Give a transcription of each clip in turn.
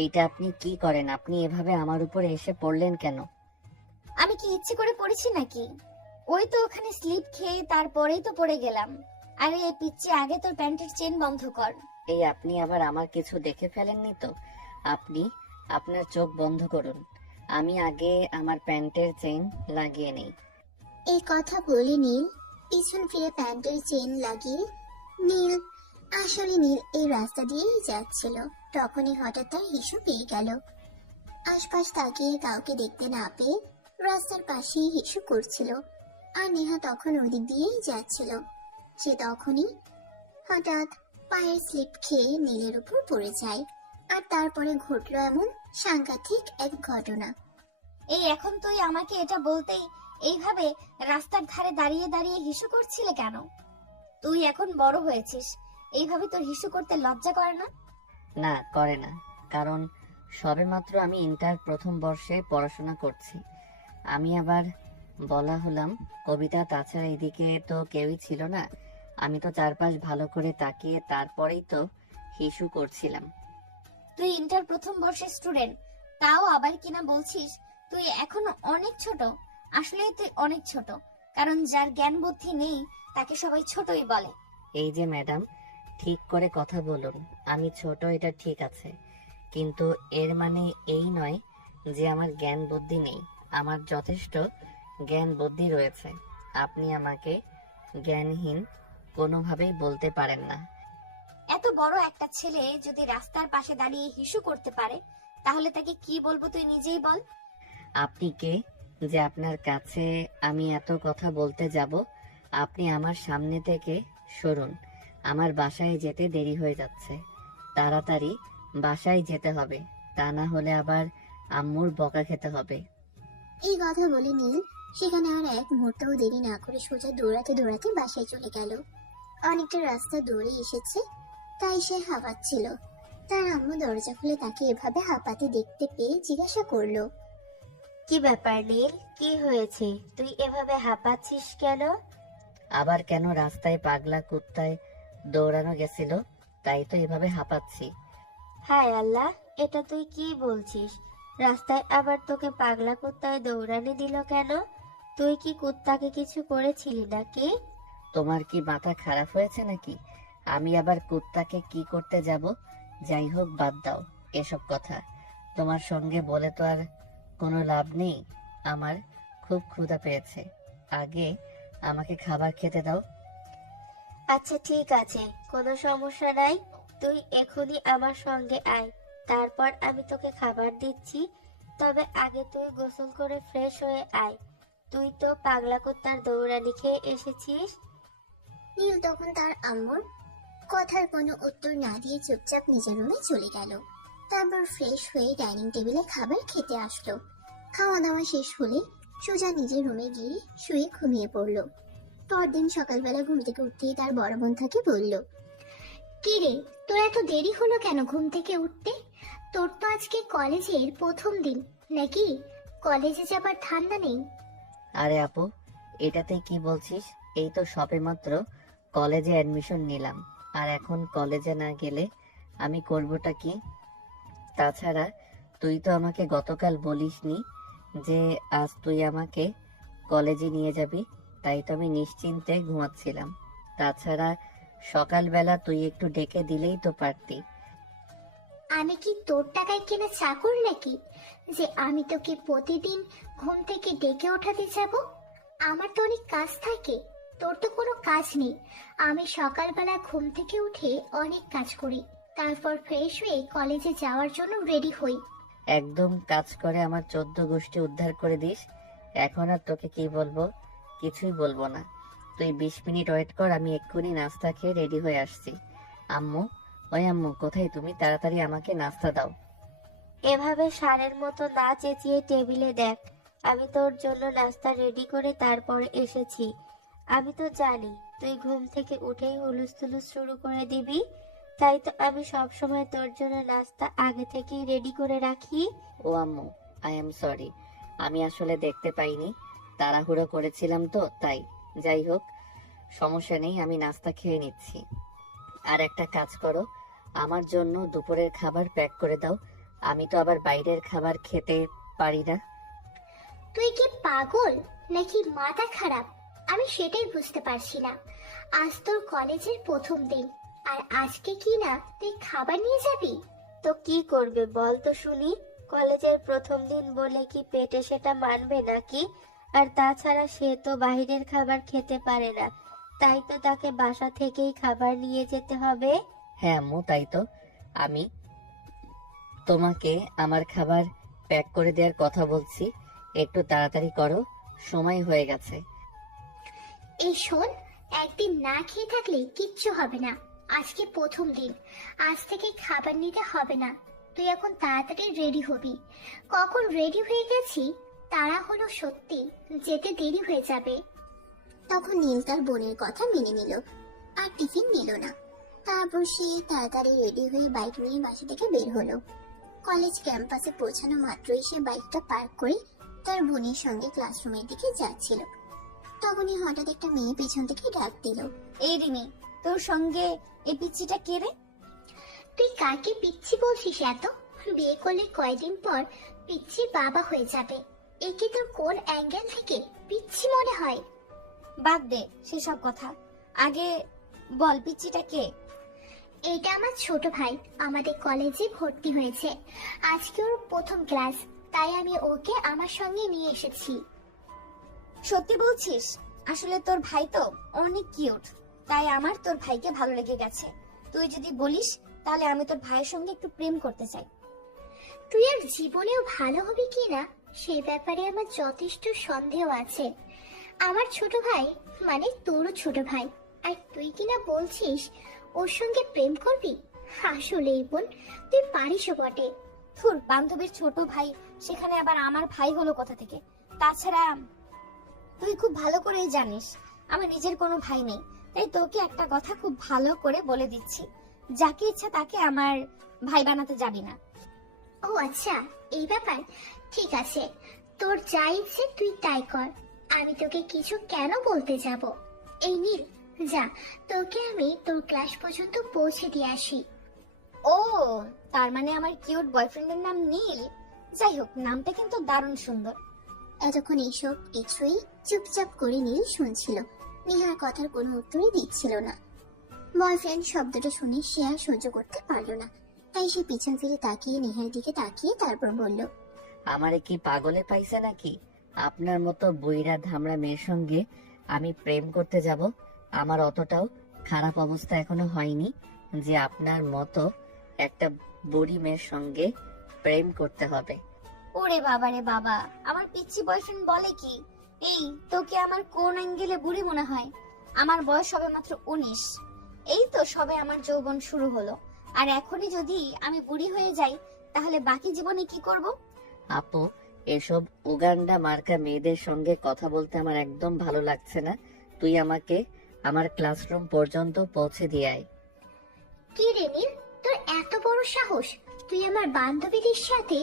এইটা আপনি কি করেন? আপনি এভাবে আমার উপরে এসে পড়লেন কেন? আমি কি ইচ্ছে করে পড়েছি নাকি? ওই তো ওখানে স্লিপ খেয়ে তারপরেই তো পড়ে গেলাম। আরে এই পিচ্চি, আগে তোর প্যান্টের চেন বন্ধ কর। এই আপনি আবার আমার কিছু দেখে ফেলেননি তো? আপনি আপনার চোখ বন্ধ করুন। আমি আগে আমার প্যান্টের চেইন লাগিয়ে নেই। এই কথা বলে নীল পিছন ফিরে প্যান্টের চেন লাগিয়ে নীল নীল এই রাস্তা দিয়েই যাচ্ছিল। তখনই হঠাৎ তার হিসু পেয়ে গেল। আশপাশ তাকিয়ে কাউকে দেখতে না পেয়ে রাস্তার পাশেই হিসু করছিল। আর নেহা তখন ওদিক দিয়েই যাচ্ছিল। সে তখনই হঠাৎ পায়ের স্লিপ খেয়ে নীলের উপর পড়ে যায়। আর তারপরে ঘটলো এমন সাংঘাতিক এক ঘটনা। এই এখন তুই আমাকে এটা বলতেই এইভাবে রাস্তার ধারে দাঁড়িয়ে দাঁড়িয়ে হিসু করছিলে কেন? তুই এখন বড় হয়েছিস, এইভাবে তোর হিসু করতে লজ্জা করে না? না, করে না। কারণ সবেমাত্র আমি ইন্টার প্রথম বর্ষে পড়াশোনা করছি। আমি আবার বলা হলাম কবিতা, তাছাড়া এদিকে তো কেউই ছিল না। আমি তো চারপাশ ভালো করে তাকিয়ে তারপরেই তো হিসু করছিলাম। তুই ইন্টার প্রথম বর্ষের স্টুডেন্ট, তাও আবার কিনা বলছিস তুই এখনো অনেক ছোট। আসলেই তুই অনেক ছোট, কারণ যার জ্ঞান বুদ্ধি নেই তাকে সবাই ছোটই বলে। এই যে ম্যাডাম, ঠিক করে কথা বলুন। আমি ছোট, এটা ঠিক আছে, কিন্তু এর মানে এই নয় যে আমার জ্ঞান বুদ্ধি নেই। আমার যথেষ্ট জ্ঞান বুদ্ধি রয়েছে। আপনি আমাকে জ্ঞানহীন কোনোভাবেই বলতে পারেন না। এত বড় একটা ছেলে যদি রাস্তার পাশে দাঁড়িয়ে হিসু করতে পারে, তাহলে তাকে কি বলবো তুই নিজেই বল। আপনি কে যে আপনার কাছে আমি এত কথা বলতে যাব? আপনি আমার সামনে থেকে সরুন। আমার বাসায় যেতে দেরি হয়ে যাচ্ছে। তাড়াতাড়ি বাসায় যেতে হবে, তা না হলে আবার আম্মুর বকা খেতে হবে। এই কথা বলে নীল সেখানে আর এক মুহূর্তও দেরি না করে সোজা দৌড়াতে দৌড়াতে বাসায় চলে গেল। অনেকটা রাস্তা দৌড়ে এসেছে, তাই সে হাঁপাচ্ছিল। তার আম্মু দরজা খুলে তাকে এভাবে হাঁপাতে দেখতে পেয়ে জিজ্ঞাসা করলো, কি ব্যাপার নীল, কি হয়েছে? তুই এভাবে হাঁপাচ্ছিস কেন? আবার কেন? রাস্তায় পাগলা কুত্তায় দৌড়ানো গেছিল, তাই তো এভাবে হাঁপাচ্ছি। হায় আল্লাহ, এটা তুই কি বলছিস? রাস্তায় আবার তোকে পাগলা কুত্তায় দৌড়ানি দিল কেন? তুই কি কুত্তাকে কিছু করেছিলি নাকি? তোমার কি মাথা খারাপ হয়েছে নাকি? আমি আবার কুত্তাকে কি করতে যাব? যাই হোক, বাদ দাও এসব কথা। তোমার সঙ্গে বলে তো আর কোনো লাভ নেই। আমার খুব ক্ষুধা পেয়েছে, আগে আমাকে খাবার খেতে দাও। আচ্ছা ঠিক আছে, কোনো সমস্যা নাই। তুই এখনই আমার সঙ্গে আয়, তারপর আমি তোকে খাবার দিচ্ছি। তবে আগে তুই গোসল করে ফ্রেশ হয়ে আয়। তুই তো পাগলা কুত্তার দৌড়ানি খেয়ে এসেছিস। নীল তখন তার আম্মুর কথার কোনো উত্তর না দিয়ে চুপচাপ নিজের রুমে চলে গেল। তারপর ফ্রেশ হয়ে ডাইনিং টেবিলে খাবার খেতে আসলো। খাওয়া দাওয়া শেষ হলে সোজা নিজের রুমে গিয়ে শুয়ে ঘুমিয়ে পড়ল। পরদিন সকালবেলা ঘুম থেকে উঠতেই তার বড় বোন তাকে বলল, কি রে, তোর এত দেরি হলো কেন ঘুম থেকে উঠতে? তোর তো আজকে কলেজের প্রথম দিন নাকি? কলেজে যাবার ঠান্ডা নেই? আরে আপু, এটাতে কি বলছিস? এই তো সবেমাত্র কলেজে অ্যাডমিশন নিলাম, আর এখন কলেজে না গেলে আমি করবোটা কি? তাছাড়া তুই তো আমাকে গতকাল বলিসনি যে আজ তুই আমাকে কলেজে নিয়ে যাবি, তাই তো আমি নিশ্চিন্তে ঘুমাচ্ছিলাম। তাছাড়া সকালবেলা তুই একটু ডেকে দিলেই তো পারতি। আমি কি তোর টাকায় কেনা চাকর নাকি যে আমি তোকে প্রতিদিন ঘুম থেকে ডেকে ওঠাতে যাব? আমার তো অনেক কাজ থাকে, তোর তো কোনো কাজ নেই। আমি সকালবেলা ঘুম থেকে উঠে অনেক কাজ করি, তারপর ফ্রেশ হয়ে কলেজে যাওয়ার জন্য রেডি হই। একদম কাজ করে আমার 14 গোষ্ঠী উদ্ধার করে দিস। এখন আর তোকে কি বলবো? কিছুই বলবো না। তুই 20 মিনিট ওয়েট কর, আমি এক্ষুনি নাস্তা খেয়ে রেডি হয়ে আসছি। আম্মু, ওই আম্মু, কোথায় তুমি? তাড়াতাড়ি আমাকে নাস্তা দাও। এভাবে ষাঁড়ের মতো না চেঁচিয়ে টেবিলে দেখ, আমি তোর জন্য নাস্তা রেডি করে তারপর এসেছি। আমি তো জানি তুই ঘুম থেকে উঠেই হুলুস তুলুস শুরু করে দিবি, তাই তো আমি সব সময় তোর জন্য নাস্তা আগে থেকেই রেডি করে রাখি। ও আম্মু, আই এম সরি। আমি আসলে দেখতে পাইনি, তাড়াহুড়ো করেছিলাম তো তাই। যাই হোক, সমস্যা নেই, আমি নাস্তা খেয়ে নিচ্ছি। আর একটা কাজ করো, আমার জন্য দুপুরের খাবার প্যাক করে দাও। আমি তো আবার বাইরের খাবার খেতে পারি না। তুই কি পাগল নাকি মাথা খারাপ? আমি সেটাই বুঝতে পারছি না। আজ তোর কলেজের প্রথম দিন, আর আজকে কি না তুই খাবার নিয়ে যাবি? তো কি করবে বল তো শুনি? কলেজের প্রথম দিন বলে কি পেটে সেটা মানবে নাকি? আর তাছাড়া সে তো বাইরের খাবার খেতে পারে না, তাই তো তাকে বাসা থেকেই খাবার নিয়ে যেতে হবে। হ্যাঁ আম্মু, তাই তো। আমি তোমাকে আমার খাবার প্যাক করে দেওয়ার কথা বলছি, একটু তাড়াতাড়ি করো, সময় হয়ে গেছে। এই শোন, একদিন না খেয়ে থাকলে কিচ্ছু হবে না। আজকে প্রথম দিন, আজ থেকে খাবার নিতে হবে না। তুই এখন তাড়াতাড়ি রেডি হবি। কখন রেডি হয়ে গেছি তারা হলো সত্যি, যেতে দেরি হয়ে যাবে। তখন নীল তার বোনের কথা মেনে নিল আর টিফিন নিল না। তারপর সে তাড়াতাড়ি রেডি হয়ে বাইক নিয়ে বাসা থেকে বের হলো। কলেজ ক্যাম্পাসে পৌঁছানো মাত্রই সে বাইকটা পার্ক করে তার বোনের সঙ্গে ক্লাসরুমের দিকে যাচ্ছিল। তখনই হঠাৎ একটা মেয়ে পেছন থেকে ডাক দিল, এই রিমি, তোর সঙ্গে এই পিচ্চিটা কে রে? তুই কাকে পিচ্ছি বলছিস এত? বিয়ে করলে কয়দিন পর পিচ্ছি বাবা হয়ে যাবে। একে তোর কোন অ্যাঙ্গেল থেকে পিচ্ছি মনে হয়? বাদ দে সেসব কথা, আগে বল পিচ্চিটা কে? এটা আমার ছোট ভাই, আমাদের কলেজে ভর্তি হয়েছে। আজকে ওর প্রথম ক্লাস, তাই আমি ওকে আমার সঙ্গে নিয়ে এসেছি। সত্যি বলছিস? আসলে তোর ভাই তো অনেক কিউট, তাই আমার তোর ভাইকে ভালো লেগে গেছে। তুই যদি বলিস তাহলে আমি তোর ভাইয়ের সঙ্গে একটু প্রেম করতে চাই। তুই আর জীবনেও ভালো হবি কিনা সেই ব্যাপারে আমার যথেষ্ট সন্দেহ আছে। আমার ছোট ভাই মানে তোরও ছোট ভাই, আর তুই কিনা বলছিস ওর সঙ্গে প্রেম করবি? আসলেই বোন, তুই পারিসও বটে। তোর বান্ধবীর ছোট ভাই, সেখানে আবার আমার ভাই হলো কোথা থেকে? তাছাড়া তুই খুব ভালো করেই জানিস আমার নিজের কোনো ভাই নেই, তাই তোকে একটা কথা খুব ভালো করে বলে দিচ্ছি, যাকে ইচ্ছা তাকে আমার ভাই বানাতে যাবি না। ও আচ্ছা, এই ব্যাপার। ঠিক আছে, তোর যা ইচ্ছে তুই তাই কর। আমি তোকে কিছু কেন বলতে যাব? এই নীল, যা, তোকে আমি তোর ক্লাস পর্যন্ত পৌঁছে দিয়ে আসি। ও, তার মানে আমার কিউট বয়ফ্রেন্ডের নাম নীল? যাই হোক, নামটা কিন্তু দারুণ সুন্দর। এতক্ষণ এইসব কিছুই চুপচাপ করে নীল শুনছিল। নেহার কথার কোনো উত্তরই দিচ্ছিল না। বয়ফ্রেন্ড শব্দটা শুনে সে আর সহ্য করতে পারলো না, তাই সে পিছন ফিরে তাকিয়ে নেহার দিকে তাকিয়ে তারপর বলল, আমারে কি পাগলে পাইছে নাকি? আপনার মতো বুইড়া ধামড়া মেয়ের সঙ্গে আমি প্রেম করতে যাব? আমার অতটাও খারাপ অবস্থা এখনো হয়নি যে আপনার মতো একটা বুড়ি মেয়ের সঙ্গে প্রেম করতে হবে। ওরে বাবা রে বাবা, আমার পিচ্ছি বয়ফ্রেন্ড বলে কি? এই, তোকে আমার কোন অ্যাঙ্গেলে বুড়ি মনে হয়? আমার বয়স সবে মাত্র 19। এই তো সবে আমার যৌবন শুরু হলো, আর এখনই যদি আমি বুড়ি হয়ে যাই তাহলে বাকি জীবনে কি করব? আপু, এসব উগান্ডা মার্কা মেয়েদের সঙ্গে কথা বলতে আমার একদম ভালো লাগছে না। তুই আমাকে আমার ক্লাসরুম পর্যন্ত পৌঁছে দিয়ে আয়। কি রে নীল, তোর এত বড় সাহস? তুই আমার বান্ধবীদের সাথে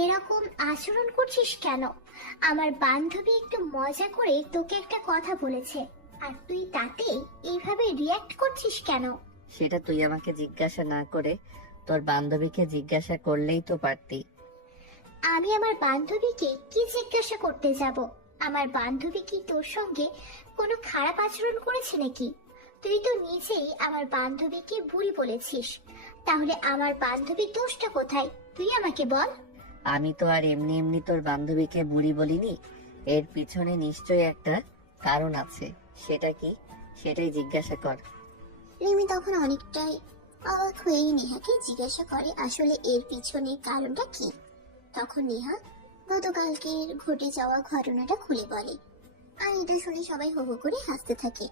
এরকম আচরণ করছিস কেন? আমার বান্ধবী একটু মজা করে তোকে একটা কথা বলেছে, আর তুই তাতে এইভাবে রিয়াক্ট করছিস কেন? সেটা তুই আমাকে জিজ্ঞাসা না করে তোর বান্ধবীকে জিজ্ঞাসা করলেই তো পারতি। আমি আমার বান্ধবীকে কি জিজ্ঞাসা করতে যাব? আমার বান্ধবী কি তোর সঙ্গে কোনো খারাপ আচরণ করেছে নাকি? তুই তো নিজেই আমার বান্ধবীকে বুড়ি বলেছিস, তাহলে আমার বান্ধবীর দোষটা কোথায় তুই আমাকে বল। আমি তো আর এমনি এমনি তোর বান্ধবীকে বুড়ি বলিনি, এর পিছনে নিশ্চয়ই একটা কারণ আছে। সেটা কি, সেটাই জিজ্ঞাসা কর। রিমি তখন অনেকটাই অবাক হয়েই নেহাকে জিজ্ঞাসা করে আসলে এর পিছনে কারণটা কি। তখন নেহা গতকালকের ঘটে যাওয়া ঘটনাটা খুলে বলে, আর এটা শুনে সবাই হো হো করে হাসতে থাকে।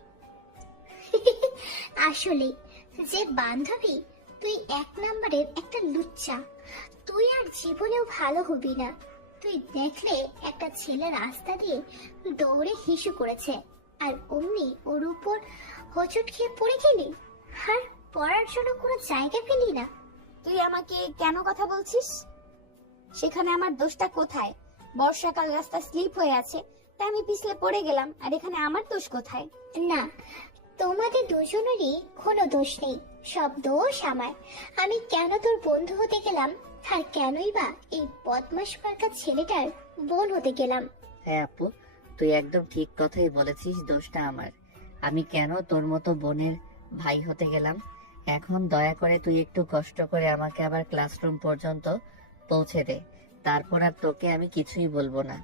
আসলে যে বান্ধবী, তুই এক নম্বরের একটা লুচ্চা। তুই আর জীবনেও ভালো হবি না। তুই দেখলে একটা ছেলে রাস্তা দিয়ে দৌড়ে হিসু করেছে, আর অমনি ওর উপর হোঁচট খেয়ে পড়ে গেলি, আর পড়ার জন্য কোনো জায়গা পেলি না। তুই আমাকে কেন কথা বলছিস? সেখানে আমার দোষটা কোথায়? বর্ষাকাল, রাস্তা স্লিপ হয়ে আছে, তাই আমি পিছলে পড়ে গেলাম, আর এখানে আমার দোষ কোথায়? না, তোমাদের দুজনেরই কোনো দোষ নেই। সব দোষ আমার। আমি কেন তোর বন্ধু হতে গেলাম, আর কেনই বা এই বদমাশ মার্কা ছেলেটার বোন হতে গেলাম? হ্যাঁ আপু, তুই একদম ঠিক কথাই বলেছিস, দোষটা আমার। আমি কেন তোর মতো বোনের ভাই হতে গেলাম? এখন দয়া করে তুই একটু কষ্ট করে আমাকে আবার ক্লাসরুম পর্যন্ত পৌঁছে দে, তারপর আর তোকে আমি কিছুই বলবো না।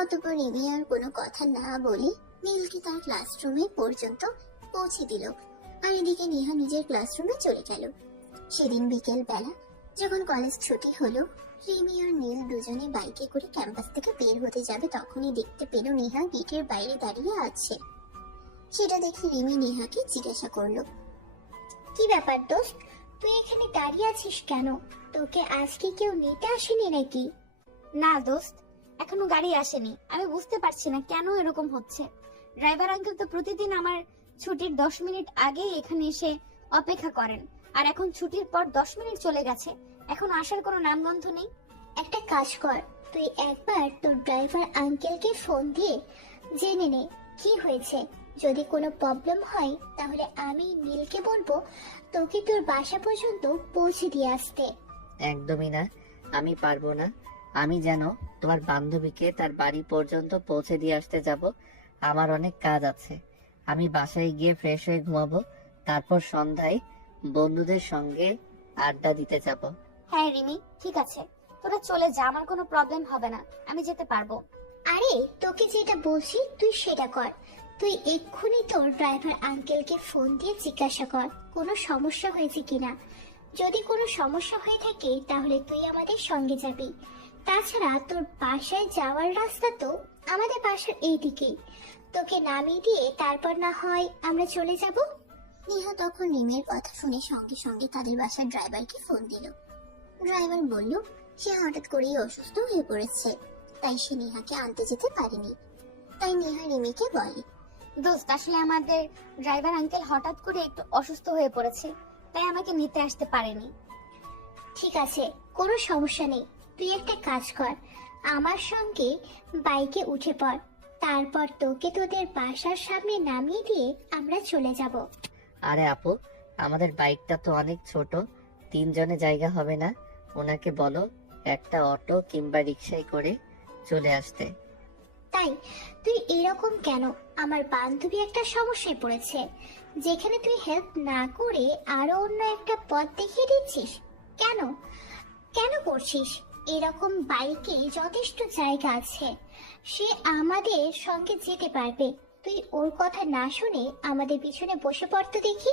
অতঃপর রিমি আর কোনো কথা না বলে নীলকে তার ক্লাসরুমে পর্যন্ত পৌঁছে দিল। আর এদিকে নেহা নিজের ক্লাসরুমে চলে গেল। সেদিন বিকেল বেলা যখন কলেজ ছুটি হলো, রিমি আর নীল দুজনে বাইকে করে ক্যাম্পাস থেকে বের হতে যাবে, তখনই দেখতে পেল নেহা গেটের বাইরে দাঁড়িয়ে আছে। সেটা দেখে রিমি নেহাকে জিজ্ঞাসা করলো, কি ব্যাপার দোস্ত, তুই এখানে দাঁড়িয়ে আছিস কেন? তোকে আজকে কেউ নিতে আসেনি নাকি? না দোস্ত, এখনো গাড়ি আসেনি। আমি বুঝতে পারছি না কেন এরকম হচ্ছে। ড্রাইভার আঙ্কেল তো প্রতিদিন আমার ছুটির 10 মিনিট আগে এখানে এসে অপেক্ষা করেন, আর এখন ছুটির পর 10 মিনিট চলে গেছে, এখন আসার কোনো নামগন্ধ নেই। একটা কাজ কর, তুই একবার তোর ড্রাইভার আঙ্কেলকে ফোন দিয়ে জেনে নে কি হয়েছে। যদি কোনো প্রবলেম হয় তাহলে আমি নীলকে বলবো তোকে তোর বাসা পর্যন্ত পৌঁছে দিয়ে আসতে। একদমই না, আমি পারবো না। আমি যেন তোমার বান্ধবীকে তার বাড়ি পর্যন্ত পৌঁছে দিয়ে আসতে যাব, আমার অনেক কাজ আছে। আমি বাসায় গিয়ে ফ্রেশ হয়ে ঘুমাবো, তারপর সন্ধ্যায় বন্ধুদের সঙ্গে আড্ডা দিতে যাব। হ্যাঁ রিমি, ঠিক আছে, তোরা চলে যা, আমার কোনো প্রবলেম হবে না, আমি যেতে পারবো। আরে তোকে যেটা বলছি তুই সেটা কর। তুই এক্ষুনি তোর ড্রাইভার আঙ্কেলকে ফোন দিয়ে জিজ্ঞাসা কর কোনো সমস্যা হয়েছে কিনা। যদি কোনো সমস্যা হয়ে থাকে তাহলে তুই আমাদের সঙ্গে যাবি। তাছাড়া তোর বাসায় যাওয়ার রাস্তা তো আমাদের বাসার এইদিকেই, তোকে নামিয়ে দিয়ে তারপর না হয় আমরা চলে যাব। নেহা তখন রিমের কথা শুনে সঙ্গে সঙ্গে তাদের বাসার ড্রাইভারকে ফোন দিল। ড্রাইভার বলল সে হঠাৎ করেই অসুস্থ হয়ে পড়েছে, তাই সে নেহাকে আনতে যেতে পারেনি। তাই নেহা রিমিকে বলে, দোস্ত, আসলে আমাদের ড্রাইভার আঙ্কেল হঠাৎ করে একটু অসুস্থ হয়ে পড়েছে, তাই আমাকে নিতে আসতে পারেনি। ঠিক আছে, কোনো সমস্যা নেই। তুই একটা কাজ কর, আমার সঙ্গে বাইকে উঠে পড়, তারপর তোকে তোদের বাসার সামনে নামিয়ে দিয়ে আমরা চলে যাব। আরে আপু, আমাদের বাইকটা তো অনেক ছোট, 3 জনে জায়গা হবে না। ওনাকে বলো একটা অটো কিংবা রিক্সায় করে চলে আসতে। তাই তুই এরকম কেন? আমার বান্ধবী একটা সমস্যায় পড়েছে, যেখানে তুই হেল্প না করে আরো অন্য একটা পথ দেখিয়ে দিচ্ছিস। কেন কেন করছিস এরকম? বাইকে যথেষ্ট জায়গা আছে, সে আমাদের সঙ্গে যেতে পারবে। তুই ওর কথা না শুনে আমাদের পিছনে বসে পড়তে দেখি।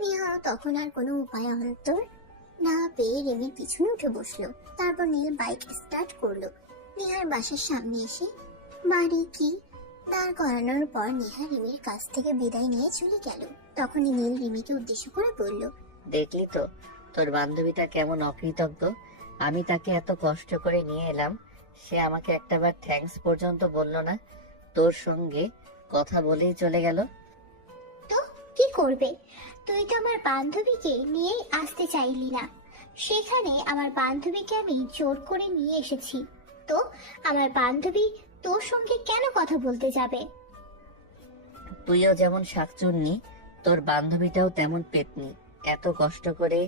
নেহা তখন আর কোনো উপায় অন্তর না পেয়ে রেমির পিছনে উঠে বসলো। তারপর নীল বাইক স্টার্ট করলো। নেহার বাসার সামনে এসে বাড়ি কি দাঁড় করানোর পর নেহা রিমির কাছ থেকে বিদায় নিয়ে চলে গেল। তখনই নীল রিমিকে উদ্দেশ্য করে বলল, দেখলি তো তোর বান্ধবীটা কেমন অকৃতজ্ঞ। আমি তাকে এত কষ্ট করে নিয়ে এলাম, সে আমাকে একটাবার থ্যাঙ্কস পর্যন্ত বললো না, তোর সঙ্গে কথা বলেই চলে গেল। তো কি করবে? তুই তো আমার বান্ধবীকে নিয়েই আসতে চাইলি না, সেখানে আমার বান্ধবীকে আমি জোর করে নিয়ে এসেছি। তো আমার বান্ধবী তোর সঙ্গে কেন কথা বলতে যাবে? তুইও যেমন শাকচুন্নি, তোর বান্ধবীটাও তেমন পেতনি। এত কষ্ট করে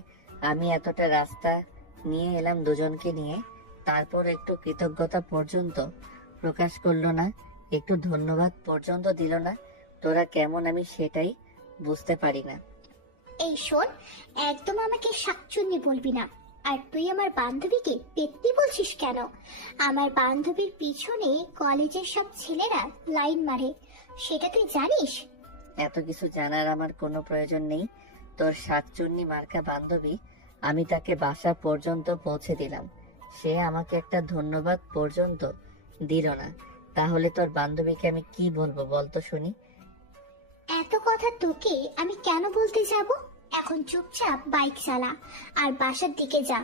আমি এতটা রাস্তা নিয়ে এলাম দুজনকে নিয়ে, তারপর একটু কৃতজ্ঞতা পর্যন্ত প্রকাশ করলো না, একটু ধন্যবাদ পর্যন্ত দিল না। তোরা কেমন আমি সেটাই বুঝতে পারি না। এই শোন, একদম আমাকে শাকচুন্নি বলবি না। আর তুই আমার বান্ধবীকে পেতনি বলছিস কেন? আমার বান্ধবীর পিছনে কলেজের সব ছেলেরা লাইন মারে, সেটা তুই জানিস? এত কিছু জানার আমার কোনো প্রয়োজন নেই। তোর শাকচুন্নি মার্কা বান্ধবী, আমি তাকে বাসা পর্যন্ত পৌঁছে দিলাম, সে আমাকে একটা ধন্যবাদ পর্যন্ত দিল না। তাহলে তোর বান্ধবীকে আমি কি বলবো বলতো শুনি? এত কথা তোকে আমি কেন বলতে যাব? এখন চুপচাপ বাইক চালা আর বাসার দিকে যা।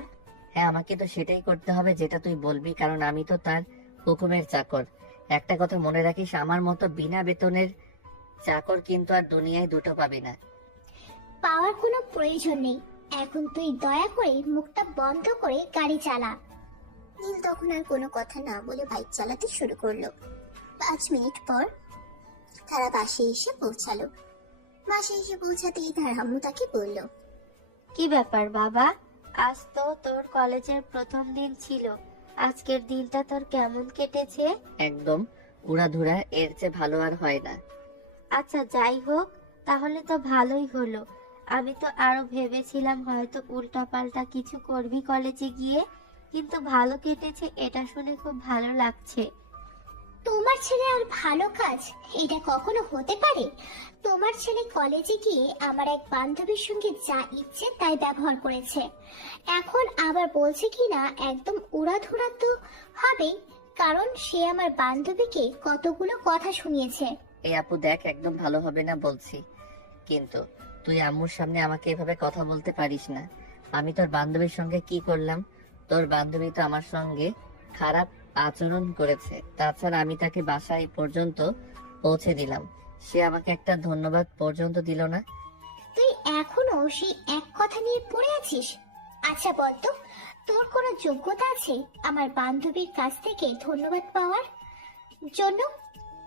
হ্যাঁ, আমাকে তো সেটাই করতে হবে যেটা তুই বলবি, কারণ আমি তো তার হুকুমের চাকর। একটা কথা মনে রাখিস, আমার মতো বিনা বেতনের চাকর কিন্তু আর দুনিয়ায় দুটো পাবি না। পাওয়ার কোনো প্রয়োজন নেই, এখন তুই দয়া করে মুখটা বন্ধ করে গাড়ি চালা। নীল তখন আর কোনো কথা না বলে বাইক চালাতে শুরু করলো। 5 মিনিট পর তারা বাসে এসে পৌঁছালো। বাসে এসে পৌঁছাতেই তার আম্মু তাকে বলল, কি ব্যাপার বাবা? আজ তো তোর কলেজের প্রথম দিন ছিল। আজকের দিনটা তোর কেমন কেটেছে? একদম উড়াধুরা, এর চেয়ে ভালো আর হয় না। আচ্ছা যাই হোক, তাহলে তো ভালোই হলো। আমি তো আরো ভেবেছিলাম হয়তো উল্টাপাল্টা কিছু করবি কলেজে গিয়ে, কিন্তু ভালো কেটেছে এটা শুনে খুব ভালো লাগছে। তোমার ছেলে আর ভালো কাজ, এটা কখনো হতে পারে? তোমার ছেলে কলেজে গিয়ে আমার এক বান্ধবীর সঙ্গে যা ইচ্ছে তাই ব্যবহার করেছে, এখন আবার বলছে কি না একদম উড়াধুরা তো হবেই, কারণ সে আমার বান্ধবীকে কতগুলো কথা শুনিয়েছে। এই আপু দেখ, একদম ভালো হবে না বলছি, কিন্তু তুই আম্মুর সামনে আমাকে এভাবে কথা বলতে পারিস না। আমি তোর বান্ধবীর সঙ্গে কি করলাম? তোর বান্ধবী তো আমার সঙ্গে খারাপ আচরণ করেছে, তাছাড়া আমি তাকে বাসায় পর্যন্ত পৌঁছে দিলাম, সে আমাকে একটা ধন্যবাদ পর্যন্ত দিল না। তুই এখনো সেই এক কথা নিয়ে পড়ে আছিস? আচ্ছা বলতো, তোর কোনো যোগ্যতা আছে আমার বান্ধবীর কাছ থেকে ধন্যবাদ পাওয়ার জন্য?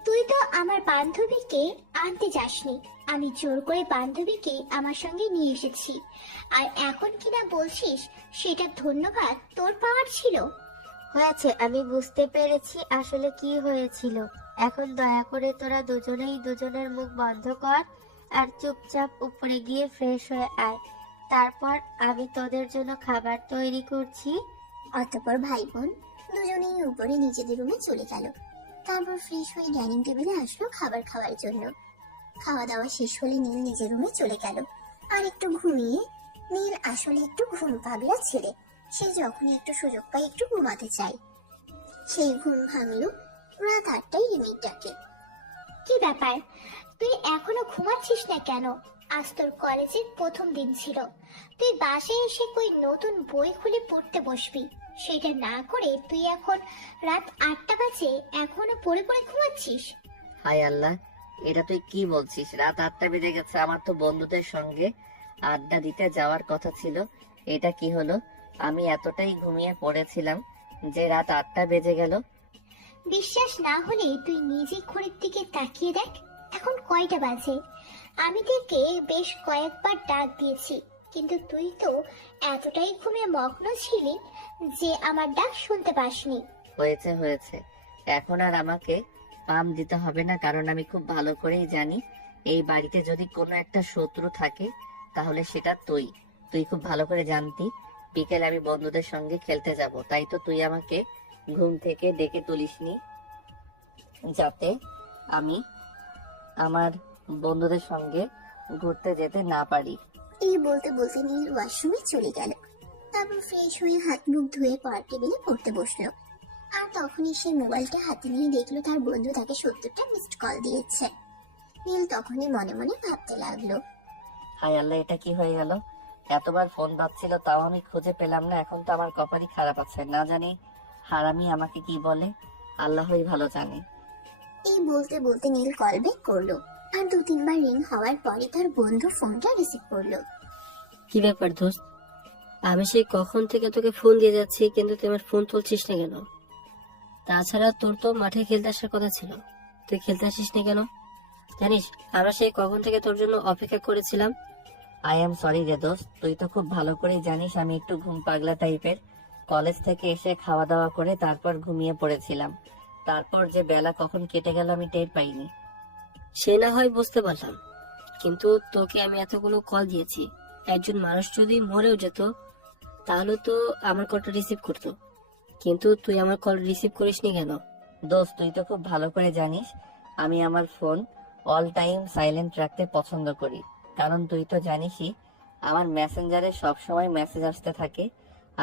তুই তো আমার বান্ধবীকে আনতে যাসনি, আমি জোর করে বান্ধবীকে আমার সঙ্গে নিয়ে এসেছি, আর এখন কিনা বলছিস সেটা ধন্যবাদ তোর পাওয়ার ছিল? হয়েছে, আমি বুঝতে পেরেছি আসলে কি হয়েছিল। এখন দয়া করে তোরা দুজনেই দুজনের মুখ বন্ধ কর আর চুপচাপ উপরে গিয়ে ফ্রেশ হয়ে আয়। তারপর আমি তোদের জন্য খাবার তৈরি করছি। অতঃপর ভাই বোন দুজনেই উপরে নিজেদের রুমে চলে গেল। তারপর ফ্রেশ হয়ে ডাইনিং টেবিলে আসলো খাবার খাওয়ার জন্য। খাওয়া দাওয়া শেষ হলে নীল নিজের রুমে চলে গেল আর একটু ঘুমিয়ে। নীল আসলে একটু ঘুম পাগলা ছেলে, সে যখনই একটু সুযোগ পায় একটু ঘুমাতে চায়। সেই ঘুম ভাঙলো রাত 8টায় রিমির ডাকে। কি ব্যাপার, তুই এখনো ঘুমাচ্ছিস না কেন? আজ তোর কলেজের প্রথম দিন ছিল, তুই বাসায় এসে কই নতুন বই খুলে পড়তে বসবি, সেটা না করে তুই এখন রাত 8টা বাজে এখনো পড়ে পড়ে ঘুমাচ্ছিস? হায় আল্লাহ, এটা তুই কি বলছিস? রাত 8টা বেজে গেছে, আমার তো বন্ধুদের সঙ্গে আড্ডা দিতে যাওয়ার কথা ছিল। এটা কি হলো? আমি এতটাই ঘুমিয়ে পড়েছিলাম যে রাত 8টা বেজে গেল। বিশ্বাস না হলে তুই নিজে ঘড়ির দিকে তাকিয়ে দেখ, এখন কয়টা বাজে। আমি তোকে বেশ কয়েকবার ডাক দিয়েছি, কিন্তু তুই তো এতটাই ঘুমে মগ্ন ছিলি যে আমার ডাক শুনতে পাসনি। হয়েছে হয়েছে, এখন আর আমাকে পাম দিতে হবে না, কারণ আমি খুব ভালো করেই জানি এই বাড়িতে যদি কোনো একটা শত্রু থাকে তাহলে সেটা তুই। তুই খুব ভালো করে জানতি বিকেলে আমি বন্ধুদের সঙ্গে খেলতে যাব, তাই তো তুই আমাকে ঘুম থেকে ডেকে তুলিসনি যাতে আমি আমার বন্ধুদের সঙ্গে ঘুরতে যেতে না পারি। এই বলতে বলতে নীল ওয়াশরুমে চলে গেল। তারপর ফ্রেশ হয়ে হাত মুখ ধুয়ে পড়ার টেবিলে পড়তে বসলো। আর তখনই সে মোবাইলটা হাতে নিয়ে দেখলো তার বন্ধু তাকে 70টা মিসড কল দিয়েছে। নীল তখনই মনে মনে ভাবতে লাগলো, হায় আল্লাহ, এটা কি হয়ে গেল? এতবার ফোন বাজছিল তাও আমি খুঁজে পেলাম না, এখন তো আমার কপালই খারাপ আছে, না জানি হারামি আমাকে কি বলে, আল্লাহই ভালো জানে। এই বলতে বলতে নীল কল ব্যাক করলো। আর 2-3 বার রিং হওয়ার পরে তার বন্ধু ফোনটা রিসিভ করলো। কি ব্যাপার দোস্ত? আমি সেই কখন থেকে তোকে ফোন দিয়ে যাচ্ছি, কিন্তু তুই আমার ফোন তুলছিস না কেন? তাছাড়া তোর তো মাঠে খেলতে আসার কথা ছিল, তুই খেলতে আসিস না কেন? জানিস আমরা সেই কখন থেকে তোর জন্য অপেক্ষা করেছিলাম। আই এম সরি রে দোস্ত, তুই তো খুব ভালো করেই জানিস আমি একটু ঘুম পাগলা টাইপের। কলেজ থেকে এসে খাওয়া দাওয়া করে তারপর ঘুমিয়ে পড়েছিলাম, তারপর যে বেলা কখন কেটে গেল আমি টের পাইনি। সে না হয় বুঝতে পারলাম, কিন্তু তোকে আমি এতগুলো কল দিয়েছি, একজন মানুষ যদি মরেও যেত তাহলে তো আমার কলটা রিসিভ করতো, কিন্তু তুই আমার কল রিসিভ করিসনি কেন? দোস্ত তুই তো খুব ভালো করে জানিস আমি আমার ফোন অল টাইম সাইলেন্ট রাখতে পছন্দ করি, কারণ তুই তো জানিসই আমার মেসেঞ্জারে সবসময় মেসেজ আসতে থাকে,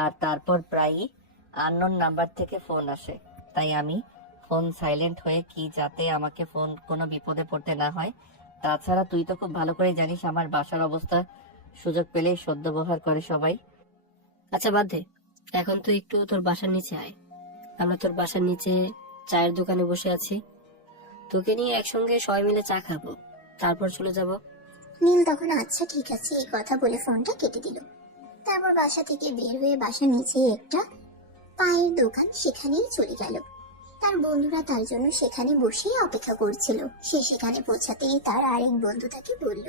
আর তারপর প্রায়ই আননোন নাম্বার থেকে ফোন আসে, তাই আমি ফোন সাইলেন্ট হয়ে কি যাতে আমাকে ফোন কোনো বিপদে পড়তে না হয়। তাছাড়া তুই তো খুব ভালো করে জানিস আমার বাসার অবস্থা, সুযোগ পেলেই সদ্ব্যবহার করে সবাই। আচ্ছা বাদ দে, এখন তুই একটু তোর বাসার নিচে আয়, আমরা তোর বাসার নিচে চায়ের দোকানে বসে আছি, তোকে নিয়ে একসঙ্গে সবাই মিলে চা খাবো, তারপর চলে যাব। নীল তখন আচ্ছা ঠিক আছে এই কথা বলে ফোনটা কেটে দিল। তারপর বাসা থেকে বের হয়ে বাসার নিচে একটা পায়ের দোকান, সেখানেই চলে গেল। তার বন্ধুরা তার জন্য সেখানে বসেই অপেক্ষা করছিল। সে সেখানে পৌঁছাতেই তার আরেক বন্ধু তাকে বলল,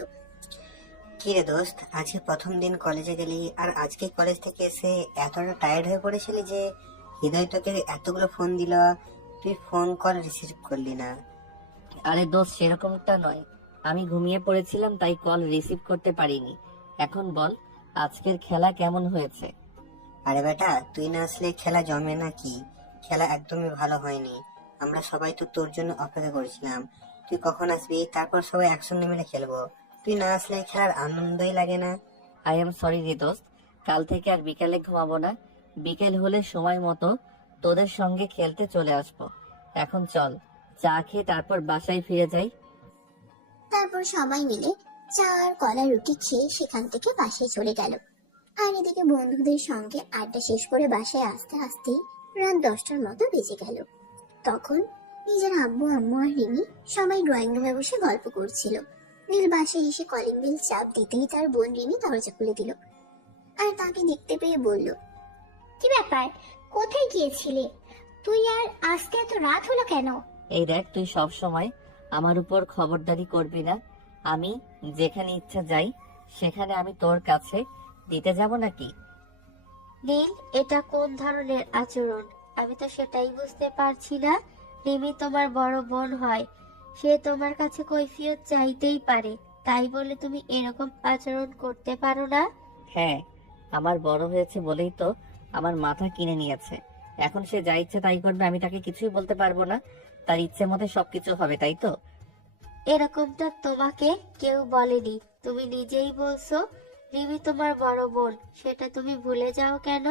কি রে দোস্ত, আজকে প্রথম দিন কলেজে গেলি আর আজকে কলেজ থেকে এসে এতটা টায়ার্ড হয়ে পড়েছিলি যে হৃদয় তোকে এতগুলো ফোন দিল, তুই ফোন কল রিসিভ করলি না। আরে দোস্ত, সেরকমটা নয়, আমি ঘুমিয়ে পড়েছিলাম তাই কল রিসিভ করতে পারিনি। এখন বল, আজকের খেলা কেমন হয়েছে? আরে বেটা, তুই না আসলে খেলা জমে না কি? খেলা একদমই ভালো হয়নি। আমরা সবাই তো তোর জন্য অপেক্ষা করেছিলাম, তুই কখন আসবি, তারপর সবাই একসঙ্গে মিলে খেলবো। তুই না আসলে খেলার আনন্দই লাগে না। আই এম সরি রে দোস্ত, কাল থেকে আর বিকালে ঘুমাবো না। বিকেল হলে সময় মতো তোদের সঙ্গে খেলতে চলে আসবো। এখন চল, চা খেয়ে তারপর বাসায় ফিরে যাই। তারপর সবাই মিলে চা আর কলা রুটি খেয়ে সেখান থেকে বাসায় চলে গেল। আর এদিকে বন্ধুদের সঙ্গে আড্ডা শেষ করে বাসায় আসতে আসতেই রাত 10টার মতো বেজে গেল। তখন নিজের আব্বু আম্মু আর রিমি সবাই ড্রয়িং রুমে বসে গল্প করছিল। নীল বাসায় এসে কলিং বেল চাপ দিতেই তার বোন রিমি দরজা খুলে দিল আর তাকে দেখতে পেয়ে বলল, কি ব্যাপার, কোথায় গিয়েছিলে তুই, আর আসতে এত রাত হলো কেন? এই দেখ, তুই সব সময় আমার উপর খবরদারি করবি না। আমি যেখানে ইচ্ছা যাই সেখানে আমি তোর কাছে দিতে যাব নাকি? নীল, এটা কোন ধরনের আচরণ? আমি তো সেটাই বুঝতে পারছি না। রিমি তোমার বড় বোন হয়, সে তোমার কাছে কৈফিয়ত চাইতেই পারে, তাই বলে তুমি এরকম আচরণ করতে পারো না? হ্যাঁ, আমার বড় হয়েছে বলেই তো আমার মাথা কিনে নিয়েছে। এখন সে যা ইচ্ছে তাই করবে, আমি তাকে কিছুই বলতে পারবো না। তার ইচ্ছে মতো সবকিছু হবে, তাই তো? এরকমটা তোমাকে কেউ বলেনি, তুমি নিজেই বলছো রিমি তোমার বড় বোন। সেটা তুমি ভুলে যাও কেন?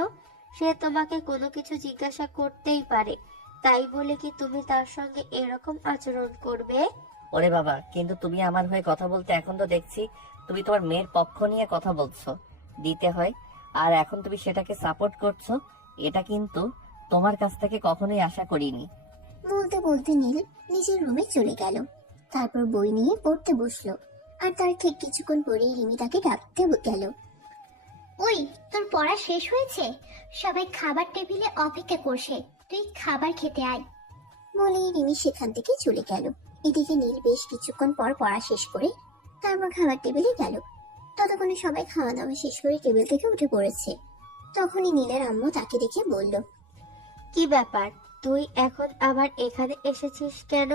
সে তোমাকে কোনো কিছু জিজ্ঞাসা করতেই পারে, তাই বলে কি তুমি তার সঙ্গে এরকম আচরণ করবে? ওরে বাবা, কিন্তু তুমি আমার হয়ে কথা বলতে এখন তো দেখছি তুমি তোমার মেয়ের পক্ষ নিয়ে কথা বলছো। দিতে হয়, আর এখন তুমি সেটাকে সাপোর্ট করছো। এটা কিন্তু তোমার কাছ থেকে কখনোই আশা করিনি। বলতে বলতে নীল নিজের রুমে চলে গেল। তারপর বই নিয়ে পড়তে বসলো। আর তার ঠিক কিছুক্ষণ পরেই রিমি তাকে ডাকতে গেল। ওই, তোর পড়া শেষ হয়েছে? সবাই খাবার টেবিলে অপেক্ষা করছে, তুই খাবার খেতে আয়। বলেই রিমি সেখান থেকে চলে গেল। এদিকে নীল বেশ কিছুক্ষণ পর পড়া শেষ করে তারপর খাবার টেবিলে গেল। ততক্ষণে সবাই খাওয়া দাওয়া শেষ করে টেবিল থেকে উঠে পড়েছে। তখনই নীলের আম্মু তাকে দেখে বলল, কি ব্যাপার, তুই এখন আবার এখানে এসেছিস কেন?